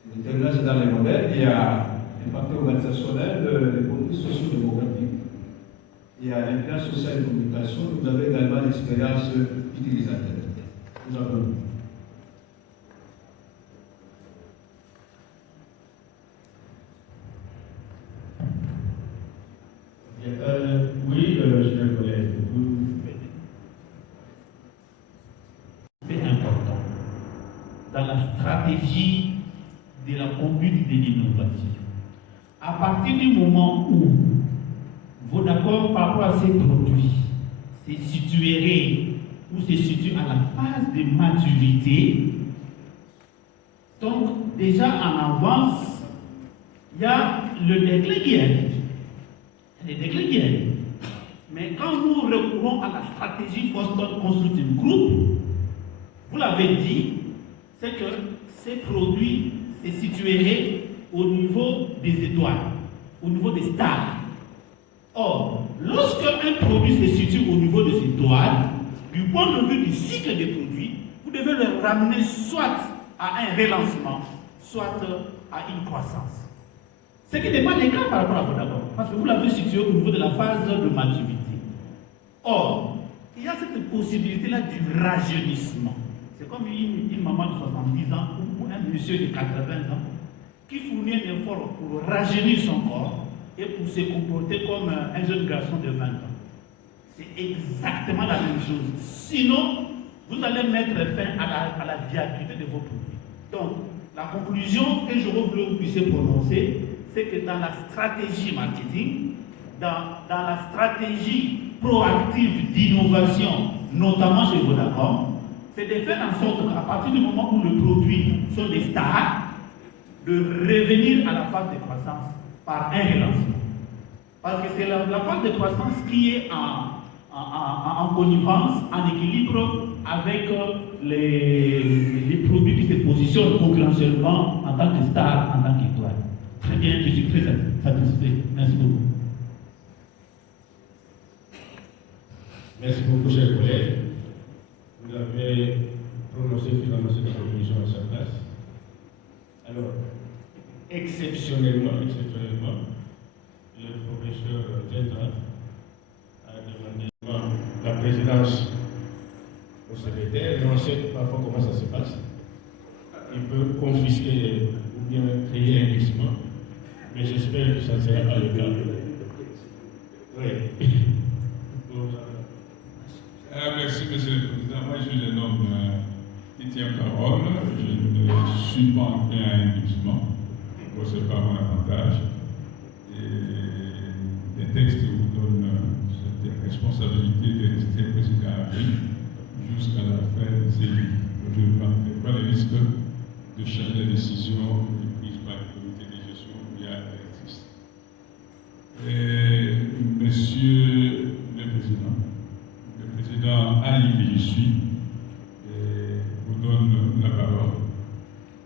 Les déterminants, c'est dans les modèles. Il y a les facteurs organisationnels, les profils socio-démographiques. Il y a l'influence sociale et communication. Vous avez également l'expérience utilisateur. Nous avons. Oui, chers collègues, c'est important dans la stratégie de la conduite de l'innovation. À partir du moment où vos accords par rapport à ces produits se situeraient ou se situent à la phase de maturité, donc déjà en avance, il y a le déclic qui arrive. Les déclics qui arrivent. Mais quand nous recourons à la stratégie Boston Consulting Group, vous l'avez dit, c'est que ces produits se situeraient au niveau des étoiles, au niveau des stars. Or, lorsque un produit se situe au niveau des étoiles, du point de vue du cycle des produits, vous devez le ramener soit à un relancement, soit à une croissance. Ce qui n'est pas le cas par rapport à Vodafone, parce que vous l'avez situé au niveau de la phase de maturité. Or, il y a cette possibilité-là du rajeunissement. C'est comme une maman de 70 ans ou un monsieur de 80 ans qui fournit un effort pour rajeunir son corps et pour se comporter comme un jeune garçon de 20 ans. C'est exactement la même chose. Sinon, vous allez mettre fin à la viabilité de vos produits. Donc, la conclusion que je veux que vous puissiez prononcer, c'est que dans la stratégie marketing, dans la stratégie proactive d'innovation, notamment chez Vodacom, c'est de faire en sorte qu'à partir du moment où le produit sont des stars, de revenir à la phase de croissance par un relancement. Parce que c'est la phase de croissance qui est en connivence, en équilibre avec les produits qui se positionnent concurrentiellement en tant que stars, en tant qu'étoiles. Très bien, je suis très satisfait. Merci beaucoup. Merci beaucoup, chers collègues. Vous avez prononcé finalement cette conclusion à sa place. Alors, exceptionnellement, le professeur Zeta a demandé la présidence au secrétaire, et on sait parfois comment ça se passe. Il peut confisquer ou bien créer un glissement, mais j'espère que ça ne sera pas le cas. Oui. Merci, Monsieur le Président. Moi, je le nomme qui tient parole. Je ne suis pas en train à un glissement. Ce n'est pas mon avantage. Et les textes vous donnent cette responsabilité de rester président à vie jusqu'à la fin de ces vies. Je ne prendrai pas le risque de changer les décisions prises par le comité de gestion via la directrice. Monsieur le Président Ali, que je suis, vous donne la parole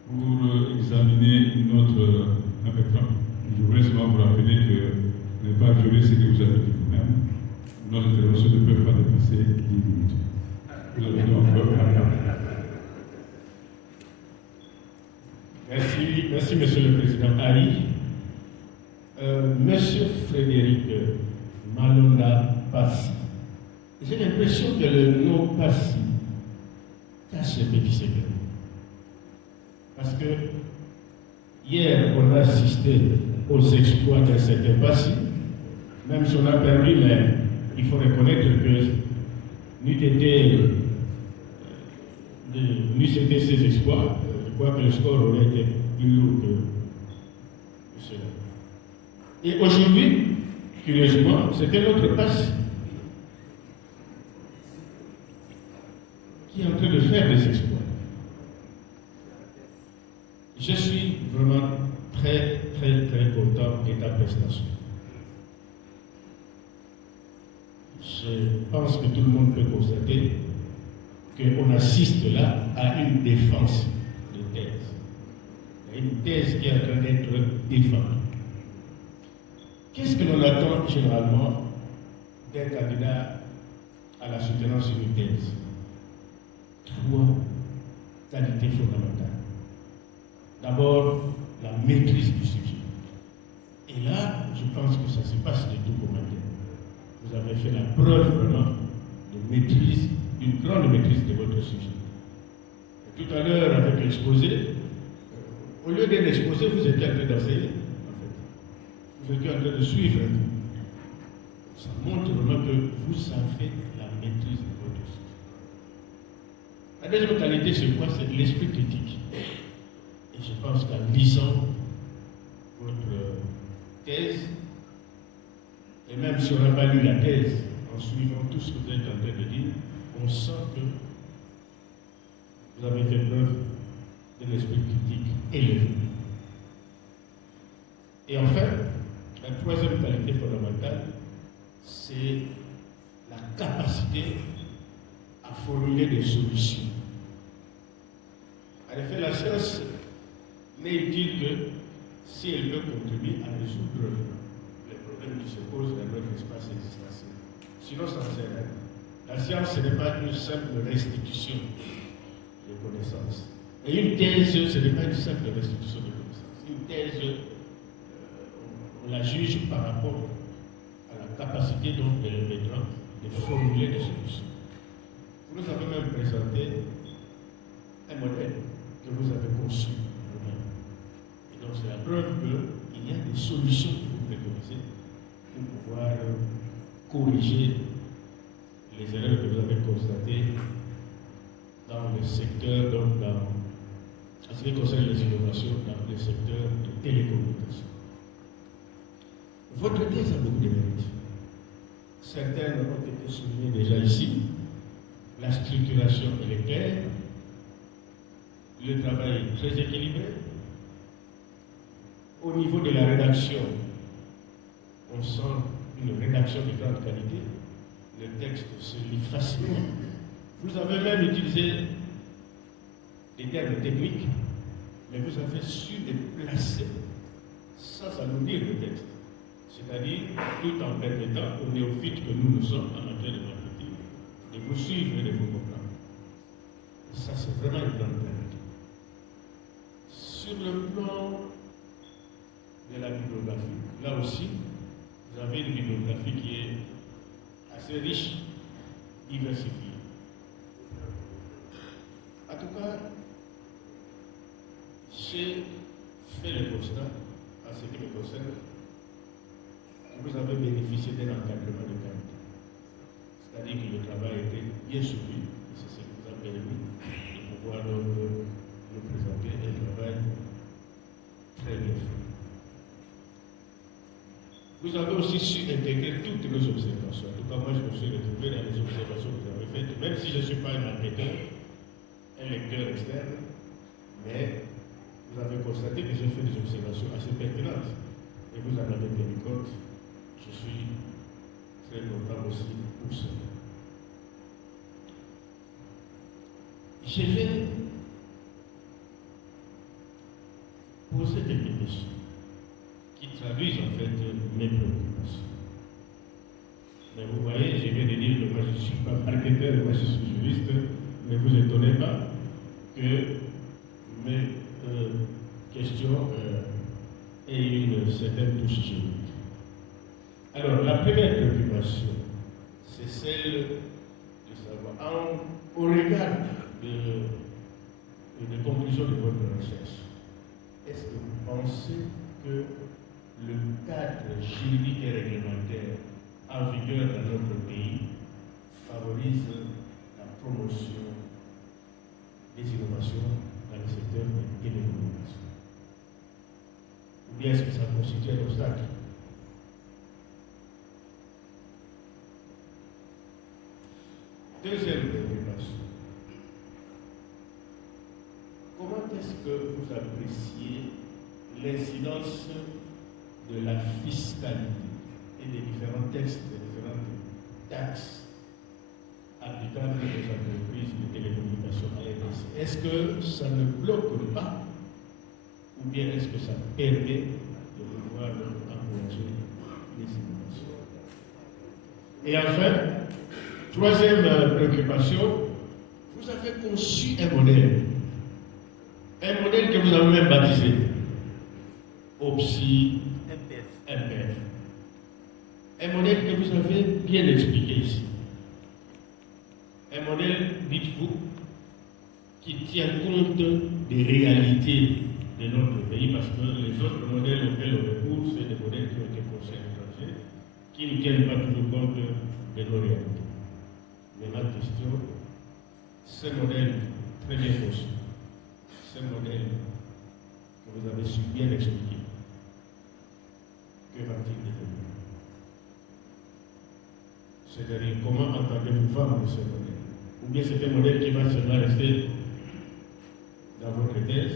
pour examiner notre impétrant. Je voudrais seulement vous rappeler que ne pas violer ce que vous avez dit vous-même. Notre intervention ne peut pas dépasser 10 minutes. Vous avez donc Merci, Monsieur le Président Harry. Monsieur Frédéric Malonda Passy, j'ai l'impression que le nom Passy cache un petit secret. Parce que hier, on a assisté aux exploits d'un certain Passy, même si on a perdu, mais il faut reconnaître que n'eût été ses exploits, je crois que le score aurait été plus lourd que cela. Et aujourd'hui, curieusement, c'était notre Passy qui est en train de faire des exploits. Je suis vraiment très content de ta prestation. Je pense que tout le monde peut constater qu'on assiste là à une défense de thèse. Il y a une thèse qui est en train d'être défendue. Qu'est-ce que l'on attend généralement d'un candidat à la soutenance d'une thèse? 3 qualités fondamentales. D'abord, la maîtrise du sujet. Et là, je pense que ça se passe de tout commentaire. Vous avez fait la preuve vraiment de maîtrise, d'une grande maîtrise de votre sujet. Et tout à l'heure, avec l'exposé, au lieu d'un exposé, vous étiez en train d'enseigner, en fait. Vous étiez en train de suivre. Ça montre vraiment que vous avez la maîtrise de votre sujet. La deuxième qualité, c'est quoi? C'est l'esprit critique. Et je pense qu'en lisant votre thèse, et même si on n'a pas lu la thèse, en suivant tout ce que vous êtes en train de dire, on sent que vous avez fait preuve de l'esprit critique élevé. Et enfin, la troisième qualité fondamentale, c'est la capacité à formuler des solutions. En effet, la science n'est utile que si elle veut contribuer à résoudre les problèmes qui se posent dans notre espace existentiel. Sinon, ça ne sert à rien. La science, ce n'est pas une simple restitution de connaissances. Et une thèse, ce n'est pas une simple restitution de connaissances. Une thèse, on la juge par rapport à la capacité donc de l'émetteur de formuler des solutions. Vous nous avez même présenté un modèle que vous avez conçu vous-même. Et donc c'est la preuve qu'il y a des solutions que vous préconisez pour pouvoir corriger les erreurs que vous avez constatées dans le secteur, donc en ce qui concerne les innovations dans le secteur de télécommunications. Votre thèse a beaucoup de mérites. Certaines ont été soulignées déjà ici. La structuration est claire, le travail est très équilibré. Au niveau de la rédaction, on sent une rédaction de grande qualité. Le texte se lit facilement. Vous avez même utilisé des termes techniques, mais vous avez su les placer sans alourdir le texte. C'est-à-dire tout en permettant aux néophytes que nous sommes en matière de marketing de vous suivre et de vous comprendre. Et ça, c'est vraiment une grande qualité. Sur le plan de la bibliographie, là aussi, vous avez une bibliographie qui est assez riche, diversifiée. En tout cas, j'ai fait le constat, en ce qui me concerne, que vous avez bénéficié d'un encadrement de qualité. C'est-à-dire que le travail était bien suivi, et c'est ce qui vous a permis de pouvoir nous présenter un travail très bien fait. Vous avez aussi su intégrer toutes nos observations. En tout cas, moi, je me suis retrouvé dans les observations que vous avez faites, même si je ne suis pas un enquêteur, un lecteur externe, mais vous avez constaté que j'ai fait des observations assez pertinentes. Et vous en avez tenu compte. Je suis très content aussi pour ça. Je vais poser quelques questions qui traduisent en fait mes préoccupations. Mais vous voyez, je viens de dire que moi je ne suis pas marketeur, moi je suis juriste. Ne vous étonnez pas que mes question ait une certaine touche juridique. Alors, la première préoccupation, c'est celle de savoir, au regard des conclusions de votre recherche, est-ce que vous pensez que le cadre juridique et réglementaire en vigueur dans notre pays favorise la promotion des innovations dans le secteur des télécommunications? Ou bien est-ce que ça constitue un obstacle? Deuxième préoccupation. Comment est-ce que vous appréciez l'incidence de la fiscalité et des différents textes, des différentes taxes applicables aux entreprises de télécommunications à RDC? Est-ce que ça ne bloque pas ou bien est-ce que ça permet de pouvoir encourager les innovations? Et enfin, troisième préoccupation, vous avez conçu un modèle que vous avez même baptisé OPSI MPF. Un modèle que vous avez bien expliqué ici. Un modèle, dites-vous, qui tient compte des réalités de notre pays, parce que les autres modèles auxquels on recourt, c'est des modèles qui ont été conçus à l'étranger, qui ne tiennent pas toujours compte de nos réalités. Mais ma question, ce modèle très bien conçu, ce modèle que vous avez su bien expliquer, que va-t-il devenir? C'est-à-dire, comment entendez-vous vendre ce modèle? Ou bien c'est un modèle qui va seulement rester dans votre thèse,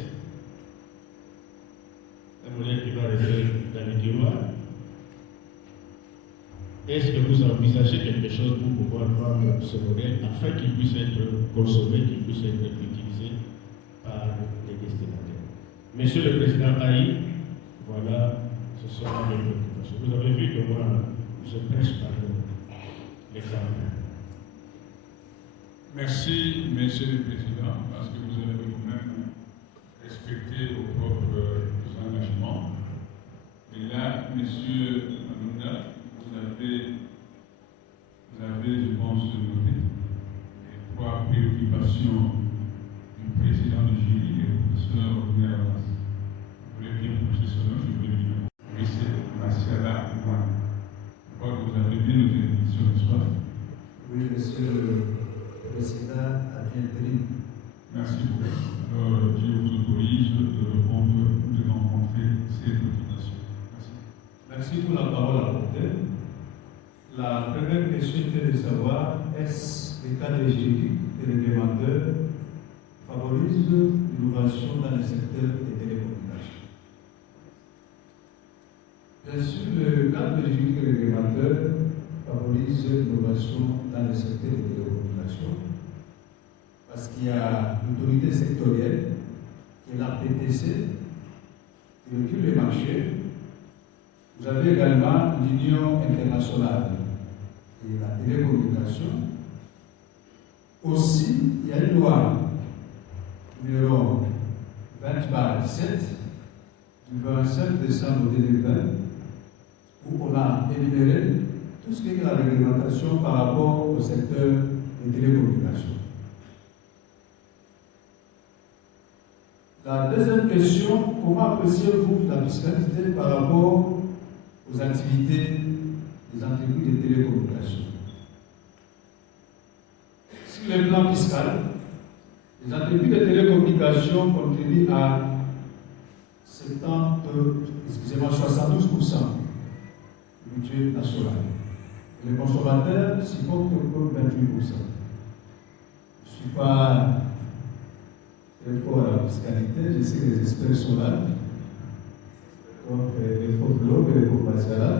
un modèle qui va rester dans le tiroir? Est-ce que vous envisagez quelque chose pour pouvoir vendre ce modèle afin qu'il puisse être consommé, qu'il puisse être utilisé par les destinataires? Monsieur le Président Haï, voilà, ce sont mes préoccupations. Vous avez vu que moi, je prêche par l'exemple. Merci, Monsieur le Président, parce que vous avez vous-même respecté vos propres engagements. Et là, Monsieur Manouna, vous avez, je pense, noté les trois préoccupations du président du jury et du professeur Robert Arras. Vous voulez bien pousser son nom, je veux bien. Oui, c'est Martiala Moine. Je crois que vous avez bien noté les questions de soir. Oui, Monsieur le Président, à bientôt. Merci beaucoup. Alors, Dieu vous autorise de répondre, de rencontrer ces préoccupations. Merci. Merci pour la parole à porter. La première question était de savoir est-ce que le cadre juridique et réglementaire favorise l'innovation dans le secteur des télécommunications? Bien sûr, le cadre juridique et réglementaire favorise l'innovation dans le secteur des télécommunications parce qu'il y a l'autorité sectorielle qui est la PTC qui recule les marchés. Vous avez également l'Union internationale et la télécommunication. Aussi, il y a une loi numéro 20/17 du 25 décembre 2020 où on a énuméré tout ce qui est la réglementation par rapport au secteur des télécommunications. La deuxième question, comment appréciez-vous la fiscalité par rapport aux activités des entreprises de télécommunications? Sur le plan fiscal, les entreprises de télécommunications contribuent à 72% du budget national. Et les consommateurs s'y portent pour 28%. Je ne suis pas très fort à la fiscalité, je sais que les experts sont là. Donc, les faux blocs et les faux là.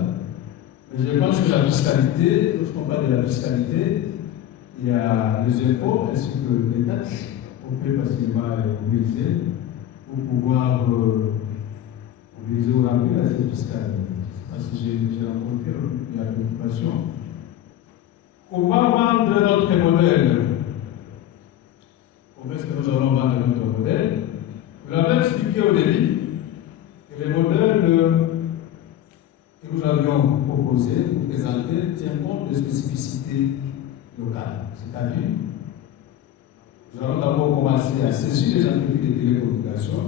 Mais je pense que la fiscalité, lorsqu'on parle de la fiscalité, il y a les impôts ainsi que les taxes qu'on peut facilement mobiliser pour pouvoir mobiliser au remplir l'assiette fiscale. Parce que j'ai rencontré la préoccupation. Comment vendre notre modèle? Comment est-ce que nous allons vendre notre modèle? Vous l'avez expliqué au début. selon les spécificités locales. C'est-à-dire, nous allons d'abord commencer à saisir les entreprises de télécommunications,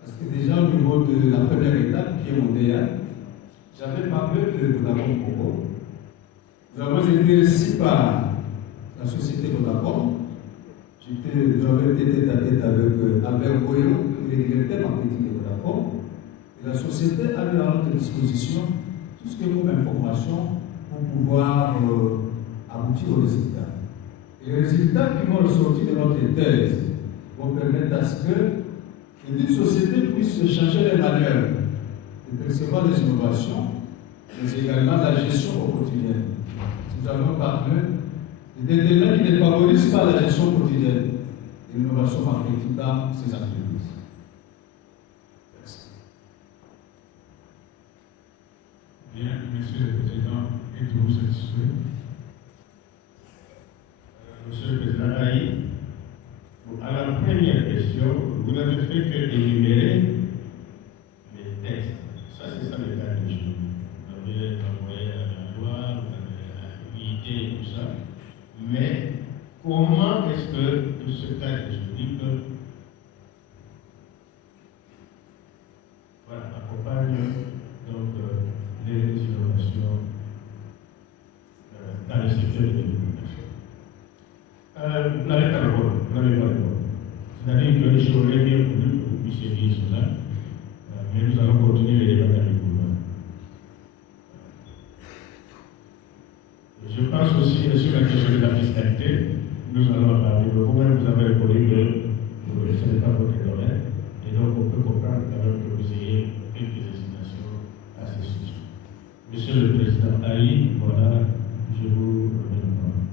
parce que déjà au niveau de la première étape, qui est mondiale, j'avais parlé de Vodacom Congo. Nous avons été ici par la société Vodacom. Nous avons été tête à tête avec Albert Boyo, le directeur marketing de Vodacom. Et la société a mis à notre disposition tout ce qui est comme information pour pouvoir aboutir aux résultats. Et les résultats qui vont ressortir de notre thèse vont permettre à ce que une société puisse changer les valeurs, de percevoir des innovations, mais également la gestion au quotidien. Nous allons parler des éléments qui ne favorisent pas la gestion quotidienne et l'innovation marketing dans ces entreprises. Merci. Bien, Monsieur le Président, êtes-vous satisfait? Monsieur le Président Aïe, à la première question, vous n'avez fait que énumérer les textes. Ça, c'est ça le cas du jour. Vous avez envoyé à la loi, vous avez habilité tout ça. Mais comment est-ce que ce cas juridique accompagne donc les innovations dans le secteur de l'immunication? Vous n'avez pas le rôle, vous n'avez pas le rôle. C'est-à-dire que j'aurais bien voulu que vous puissiez dire cela, mais nous allons continuer les débats avec vous. Je pense aussi sur la question de la fiscalité, nous allons en parler. Vous-même, vous avez répondu que ce n'est pas votre domaine, et donc on peut comprendre quand même que vous ayez quelques hésitations à ce sujet. Monsieur le Président Aïe, voilà, je vous remets le point.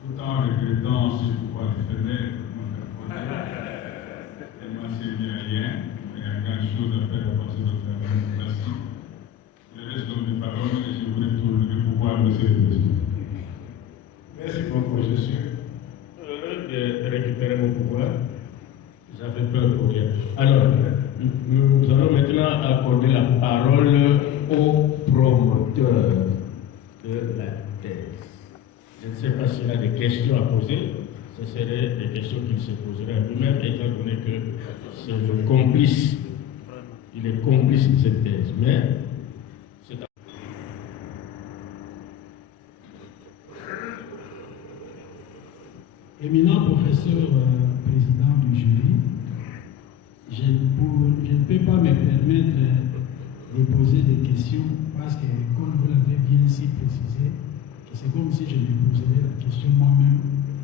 Tout en regrettant si vous pouvez les fenêtres, tellement c'est bien rien, mais il y a grand chose à faire à passer notre travail classique. Je laisse donc des paroles et je voulais tourner le pouvoir, monsieur le Président. Merci beaucoup, je suis heureux de récupérer mon pouvoir. J'avais peur pour rien. Alors, nous allons maintenant accorder la parole au promoteur de la thèse. Je ne sais pas s'il a des questions à poser. Ce seraient des questions qu'il se poserait à lui-même, étant donné que c'est le complice. Il est complice de cette thèse. Mais c'est à... Éminent professeur président du jury, je ne peux pas me permettre de poser des questions parce que, comme vous l'avez bien si précisé, c'est comme si je me poserais la question moi-même,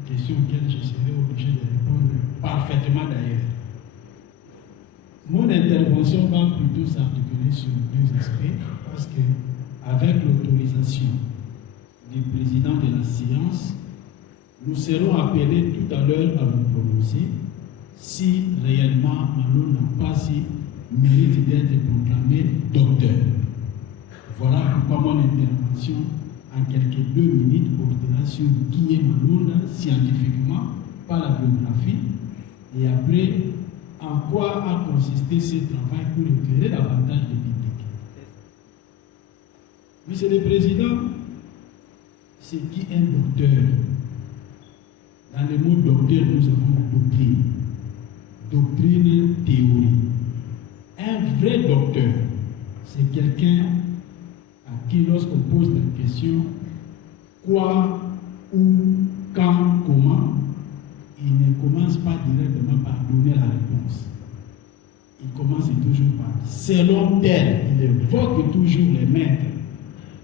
question auxquelles je serais obligé de répondre parfaitement d'ailleurs. Mon intervention va plutôt s'articuler sur deux aspects parce que, avec l'autorisation du président de la séance, nous serons appelés tout à l'heure à nous prononcer si réellement Malou n'a pas si mérite d'être proclamé docteur. Voilà pourquoi mon intervention en quelques 2 minutes portera sur qui est Malonda scientifiquement, par la biographie, et après en quoi a consisté ce travail pour éclairer davantage le public. Monsieur le Président, c'est qui est docteur? Dans le mot docteur, nous avons la doctrine. Doctrine, théorie. Un vrai docteur, c'est quelqu'un à qui, lorsqu'on pose la question quoi, où, quand, comment, il ne commence pas directement par donner la réponse. Il commence toujours par selon tel. Il évoque toujours les maîtres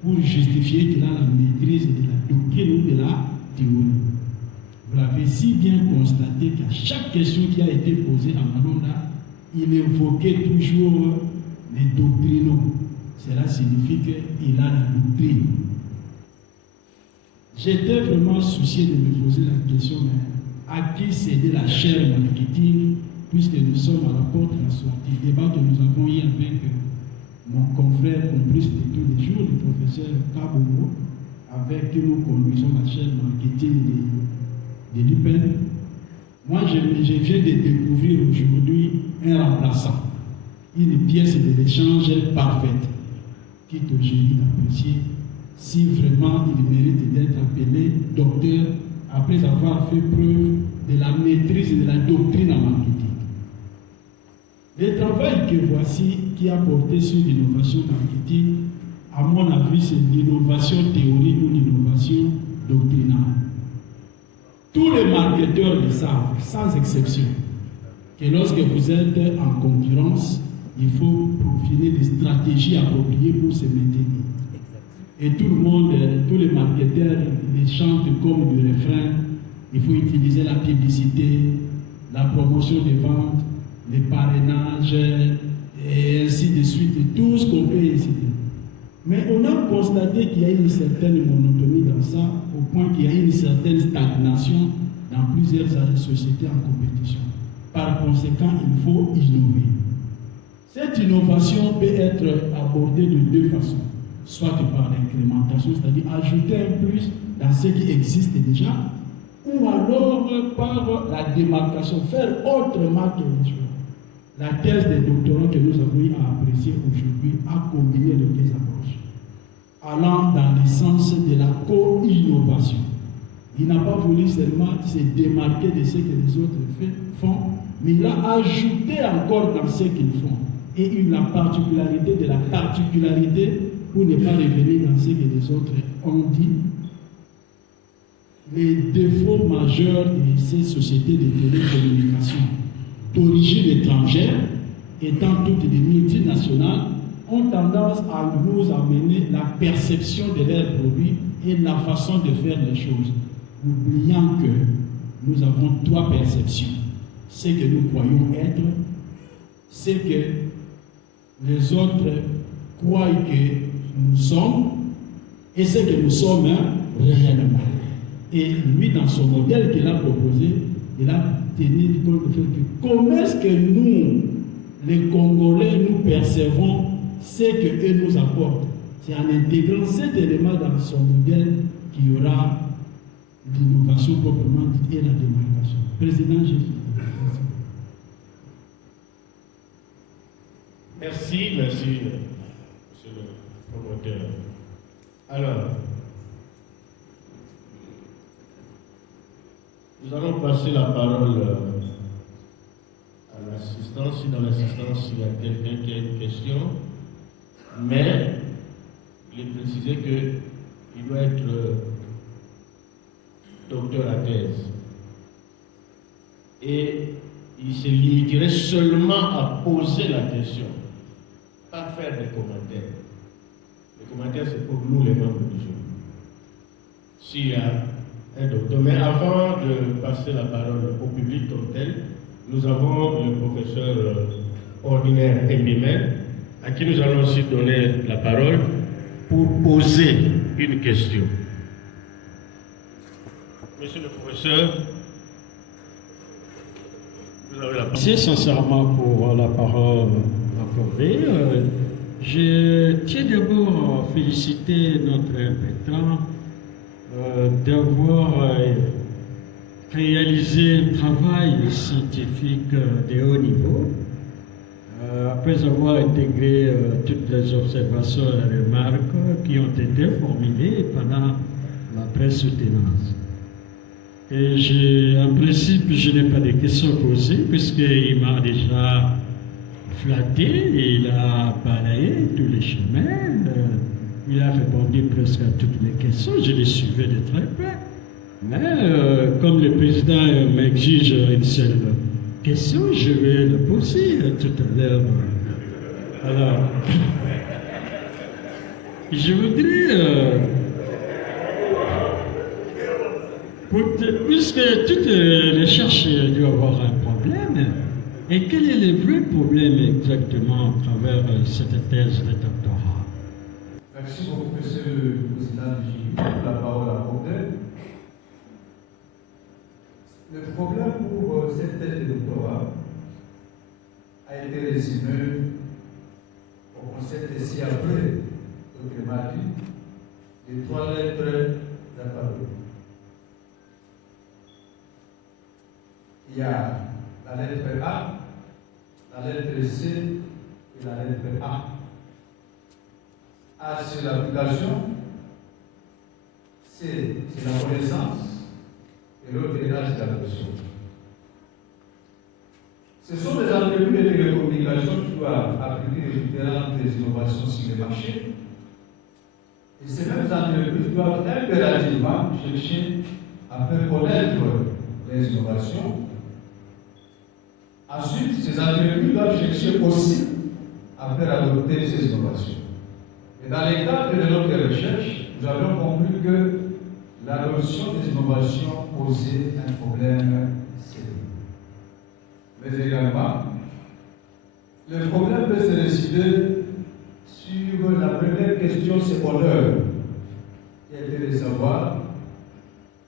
pour justifier qu'il a la maîtrise de la doctrine ou de la théorie. Vous l'avez si bien constaté qu'à chaque question qui a été posée à Malonda, il évoquait toujours les doctrinaux. Cela signifie qu'il a la doctrine. J'étais vraiment soucié de me poser la question, mais à qui céder la chaire marketing, puisque nous sommes à la porte de la sortie. Débat que nous avons eu avec mon confrère complice de tous les jours, le professeur Kabogo, avec qui nous conduisons la chaire marketing de l'UPEN. Moi, je viens de découvrir aujourd'hui un remplaçant, une pièce de l'échange parfaite. quitte au jury d'apprécier si vraiment il mérite d'être appelé docteur après avoir fait preuve de la maîtrise de la doctrine en marketing. Le travail que voici, qui a porté sur l'innovation marketing, à mon avis, c'est l'innovation théorique ou l'innovation doctrinale. Tous les marketeurs le savent, sans exception, que lorsque vous êtes en concurrence, il faut profiler des stratégies appropriées pour se maintenir. Et tout le monde, tous les marketeurs, les chantent comme du refrain. Il faut utiliser la publicité, la promotion des ventes, les parrainages, et ainsi de suite, et tout ce qu'on peut essayer. Mais on a constaté qu'il y a une certaine monotonie dans ça, au point qu'il y a une certaine stagnation dans plusieurs sociétés en compétition. Par conséquent, il faut innover. Cette innovation peut être abordée de deux façons. Soit par l'incrémentation, c'est-à-dire ajouter un plus dans ce qui existe déjà, ou alors par la démarcation, faire autrement que les choses. La thèse des doctorants que nous avons eu à apprécier aujourd'hui a combiné les deux approches, allant dans le sens de la co-innovation. Il n'a pas voulu seulement se démarquer de ce que les autres font, mais il a ajouté encore dans ce qu'ils font. Et la particularité de la particularité, pour ne pas revenir dans ce que les autres ont dit, les défauts majeurs de ces sociétés de télécommunications d'origine étrangère, étant toutes des multinationales, ont tendance à nous amener la perception de leurs produits et la façon de faire les choses, oubliant que nous avons trois perceptions. Ce que nous croyons être, ce que les autres croient que nous sommes, et ce que nous sommes réellement. Et lui, dans son modèle qu'il a proposé, il a tenu compte du fait que comment est-ce que nous, les Congolais, nous percevons ce qu'eux nous apportent. C'est en intégrant cet élément dans son modèle qu'il y aura l'innovation proprement dite et la démarcation. Président, j'ai fini. Merci, monsieur le promoteur. Alors, nous allons passer la parole à l'assistance. Si dans l'assistance, il y a quelqu'un qui a une question, mais il est précisé qu'il doit être docteur à thèse. Et il se limiterait seulement à poser la question, pas faire des commentaires. Les commentaires, c'est pour nous, les membres du jury. S'il y a un docteur. Mais avant de passer la parole au public comme tel, nous avons le professeur ordinaire Mbimel, à qui nous allons aussi donner la parole pour poser une question. Monsieur le professeur, vous avez la parole. Merci sincèrement pour la parole accordée. Je tiens d'abord à féliciter notre Bertrand d'avoir réalisé un travail scientifique de haut niveau, après avoir intégré toutes les observations et les remarques qui ont été formulées pendant la pré-soutenance. Et en principe, je n'ai pas de questions posées, puisqu'il m'a déjà flatté, il a balayé tous les chemins, il a répondu presque à toutes les questions, je les suivais de très près. Mais comme le président m'exige une seule question, je vais la poser tout à l'heure. Alors, je voudrais, puisque toute recherche doit avoir un problème, et quel est le vrai problème exactement à travers cette thèse de doctorat? Merci beaucoup, monsieur le président du jury, pour la parole accordée. Le problème pour cette thèse de doctorat a été résumé au concept si appelé, autrement dit, les trois lettres alphabétiques. Il y a la lettre A, la lettre C et la lettre A. à cette application, c'est la connaissance et l'autre état, c'est l'adoption. Ce sont des entreprises de télécommunications qui doivent appliquer les différentes innovations sur le marché. Et ces mêmes entreprises doivent impérativement chercher à faire connaître les innovations. Ensuite, ces entreprises doivent chercher aussi à faire adopter ces innovations. Et dans les cadres de notre recherche, nous avons compris que l'adoption des innovations posait un problème sérieux. Mais également, le problème peut se décider sur la première question secondaire, qui était de savoir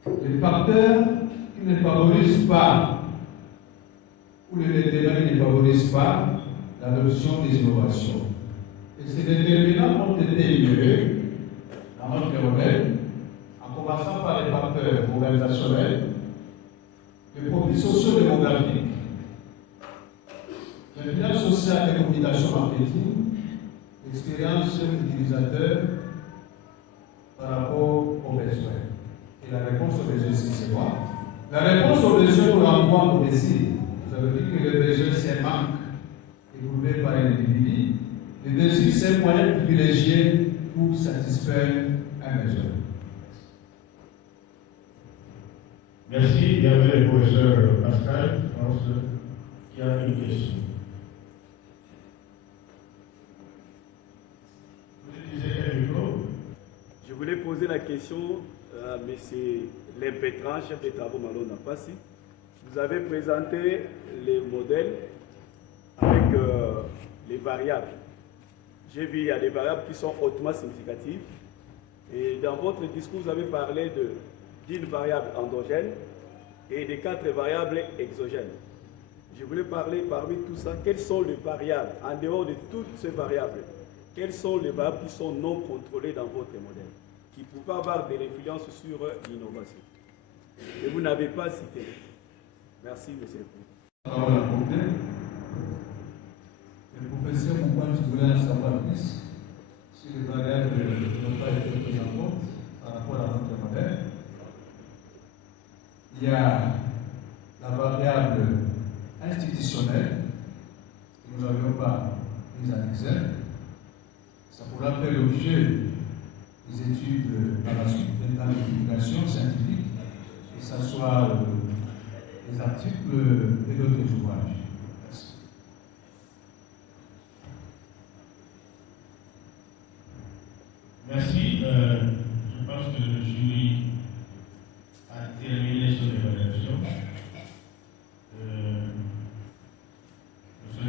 les facteurs qui ne favorisent pas ou les déterminants qui ne favorisent pas l'adoption des innovations. Et ces déterminants ont été ignorés dans notre modèle, en commençant par les facteurs organisationnels, les profils socio-démographiques, l'influence sociale et communication marketing, l'expérience utilisateur par rapport aux besoins. Et la réponse aux besoins, c'est quoi? La réponse aux besoins nous renvoie au désir. Vous avez dit que le besoin, c'est un manque éprouvé par un individu. Le désir, c'est un moyen privilégié pour satisfaire un besoin. Merci. Il y avait le professeur Pascal, je pense, qui a une question. Je voulais poser la question à M. L'impétrant, chef des travaux Malona Passi. Vous avez présenté les modèles avec les variables. J'ai vu qu'il y a des variables qui sont hautement significatives. Et dans votre discours, vous avez parlé d'une variable endogène et de 4 variables exogènes. Je voulais parler parmi tout ça, quelles sont les variables, en dehors de toutes ces variables, quelles sont les variables qui sont non contrôlées dans votre modèle, qui pouvaient avoir de l'influence sur l'innovation. Et vous n'avez pas cité. Merci, monsieur le Président. Le professeur Moukwani, je voulais en savoir plus sur les variables qui n'ont pas été prises en compte par rapport à notre modèle. Il y a la variable institutionnelle que nous n'avions pas mise en exergue. Ça pourra faire l'objet des études par la suite, dans les publications scientifiques, que ce soit les articles et d'autres ouvrages. Merci. Merci. Je pense que le jury a terminé son évaluation.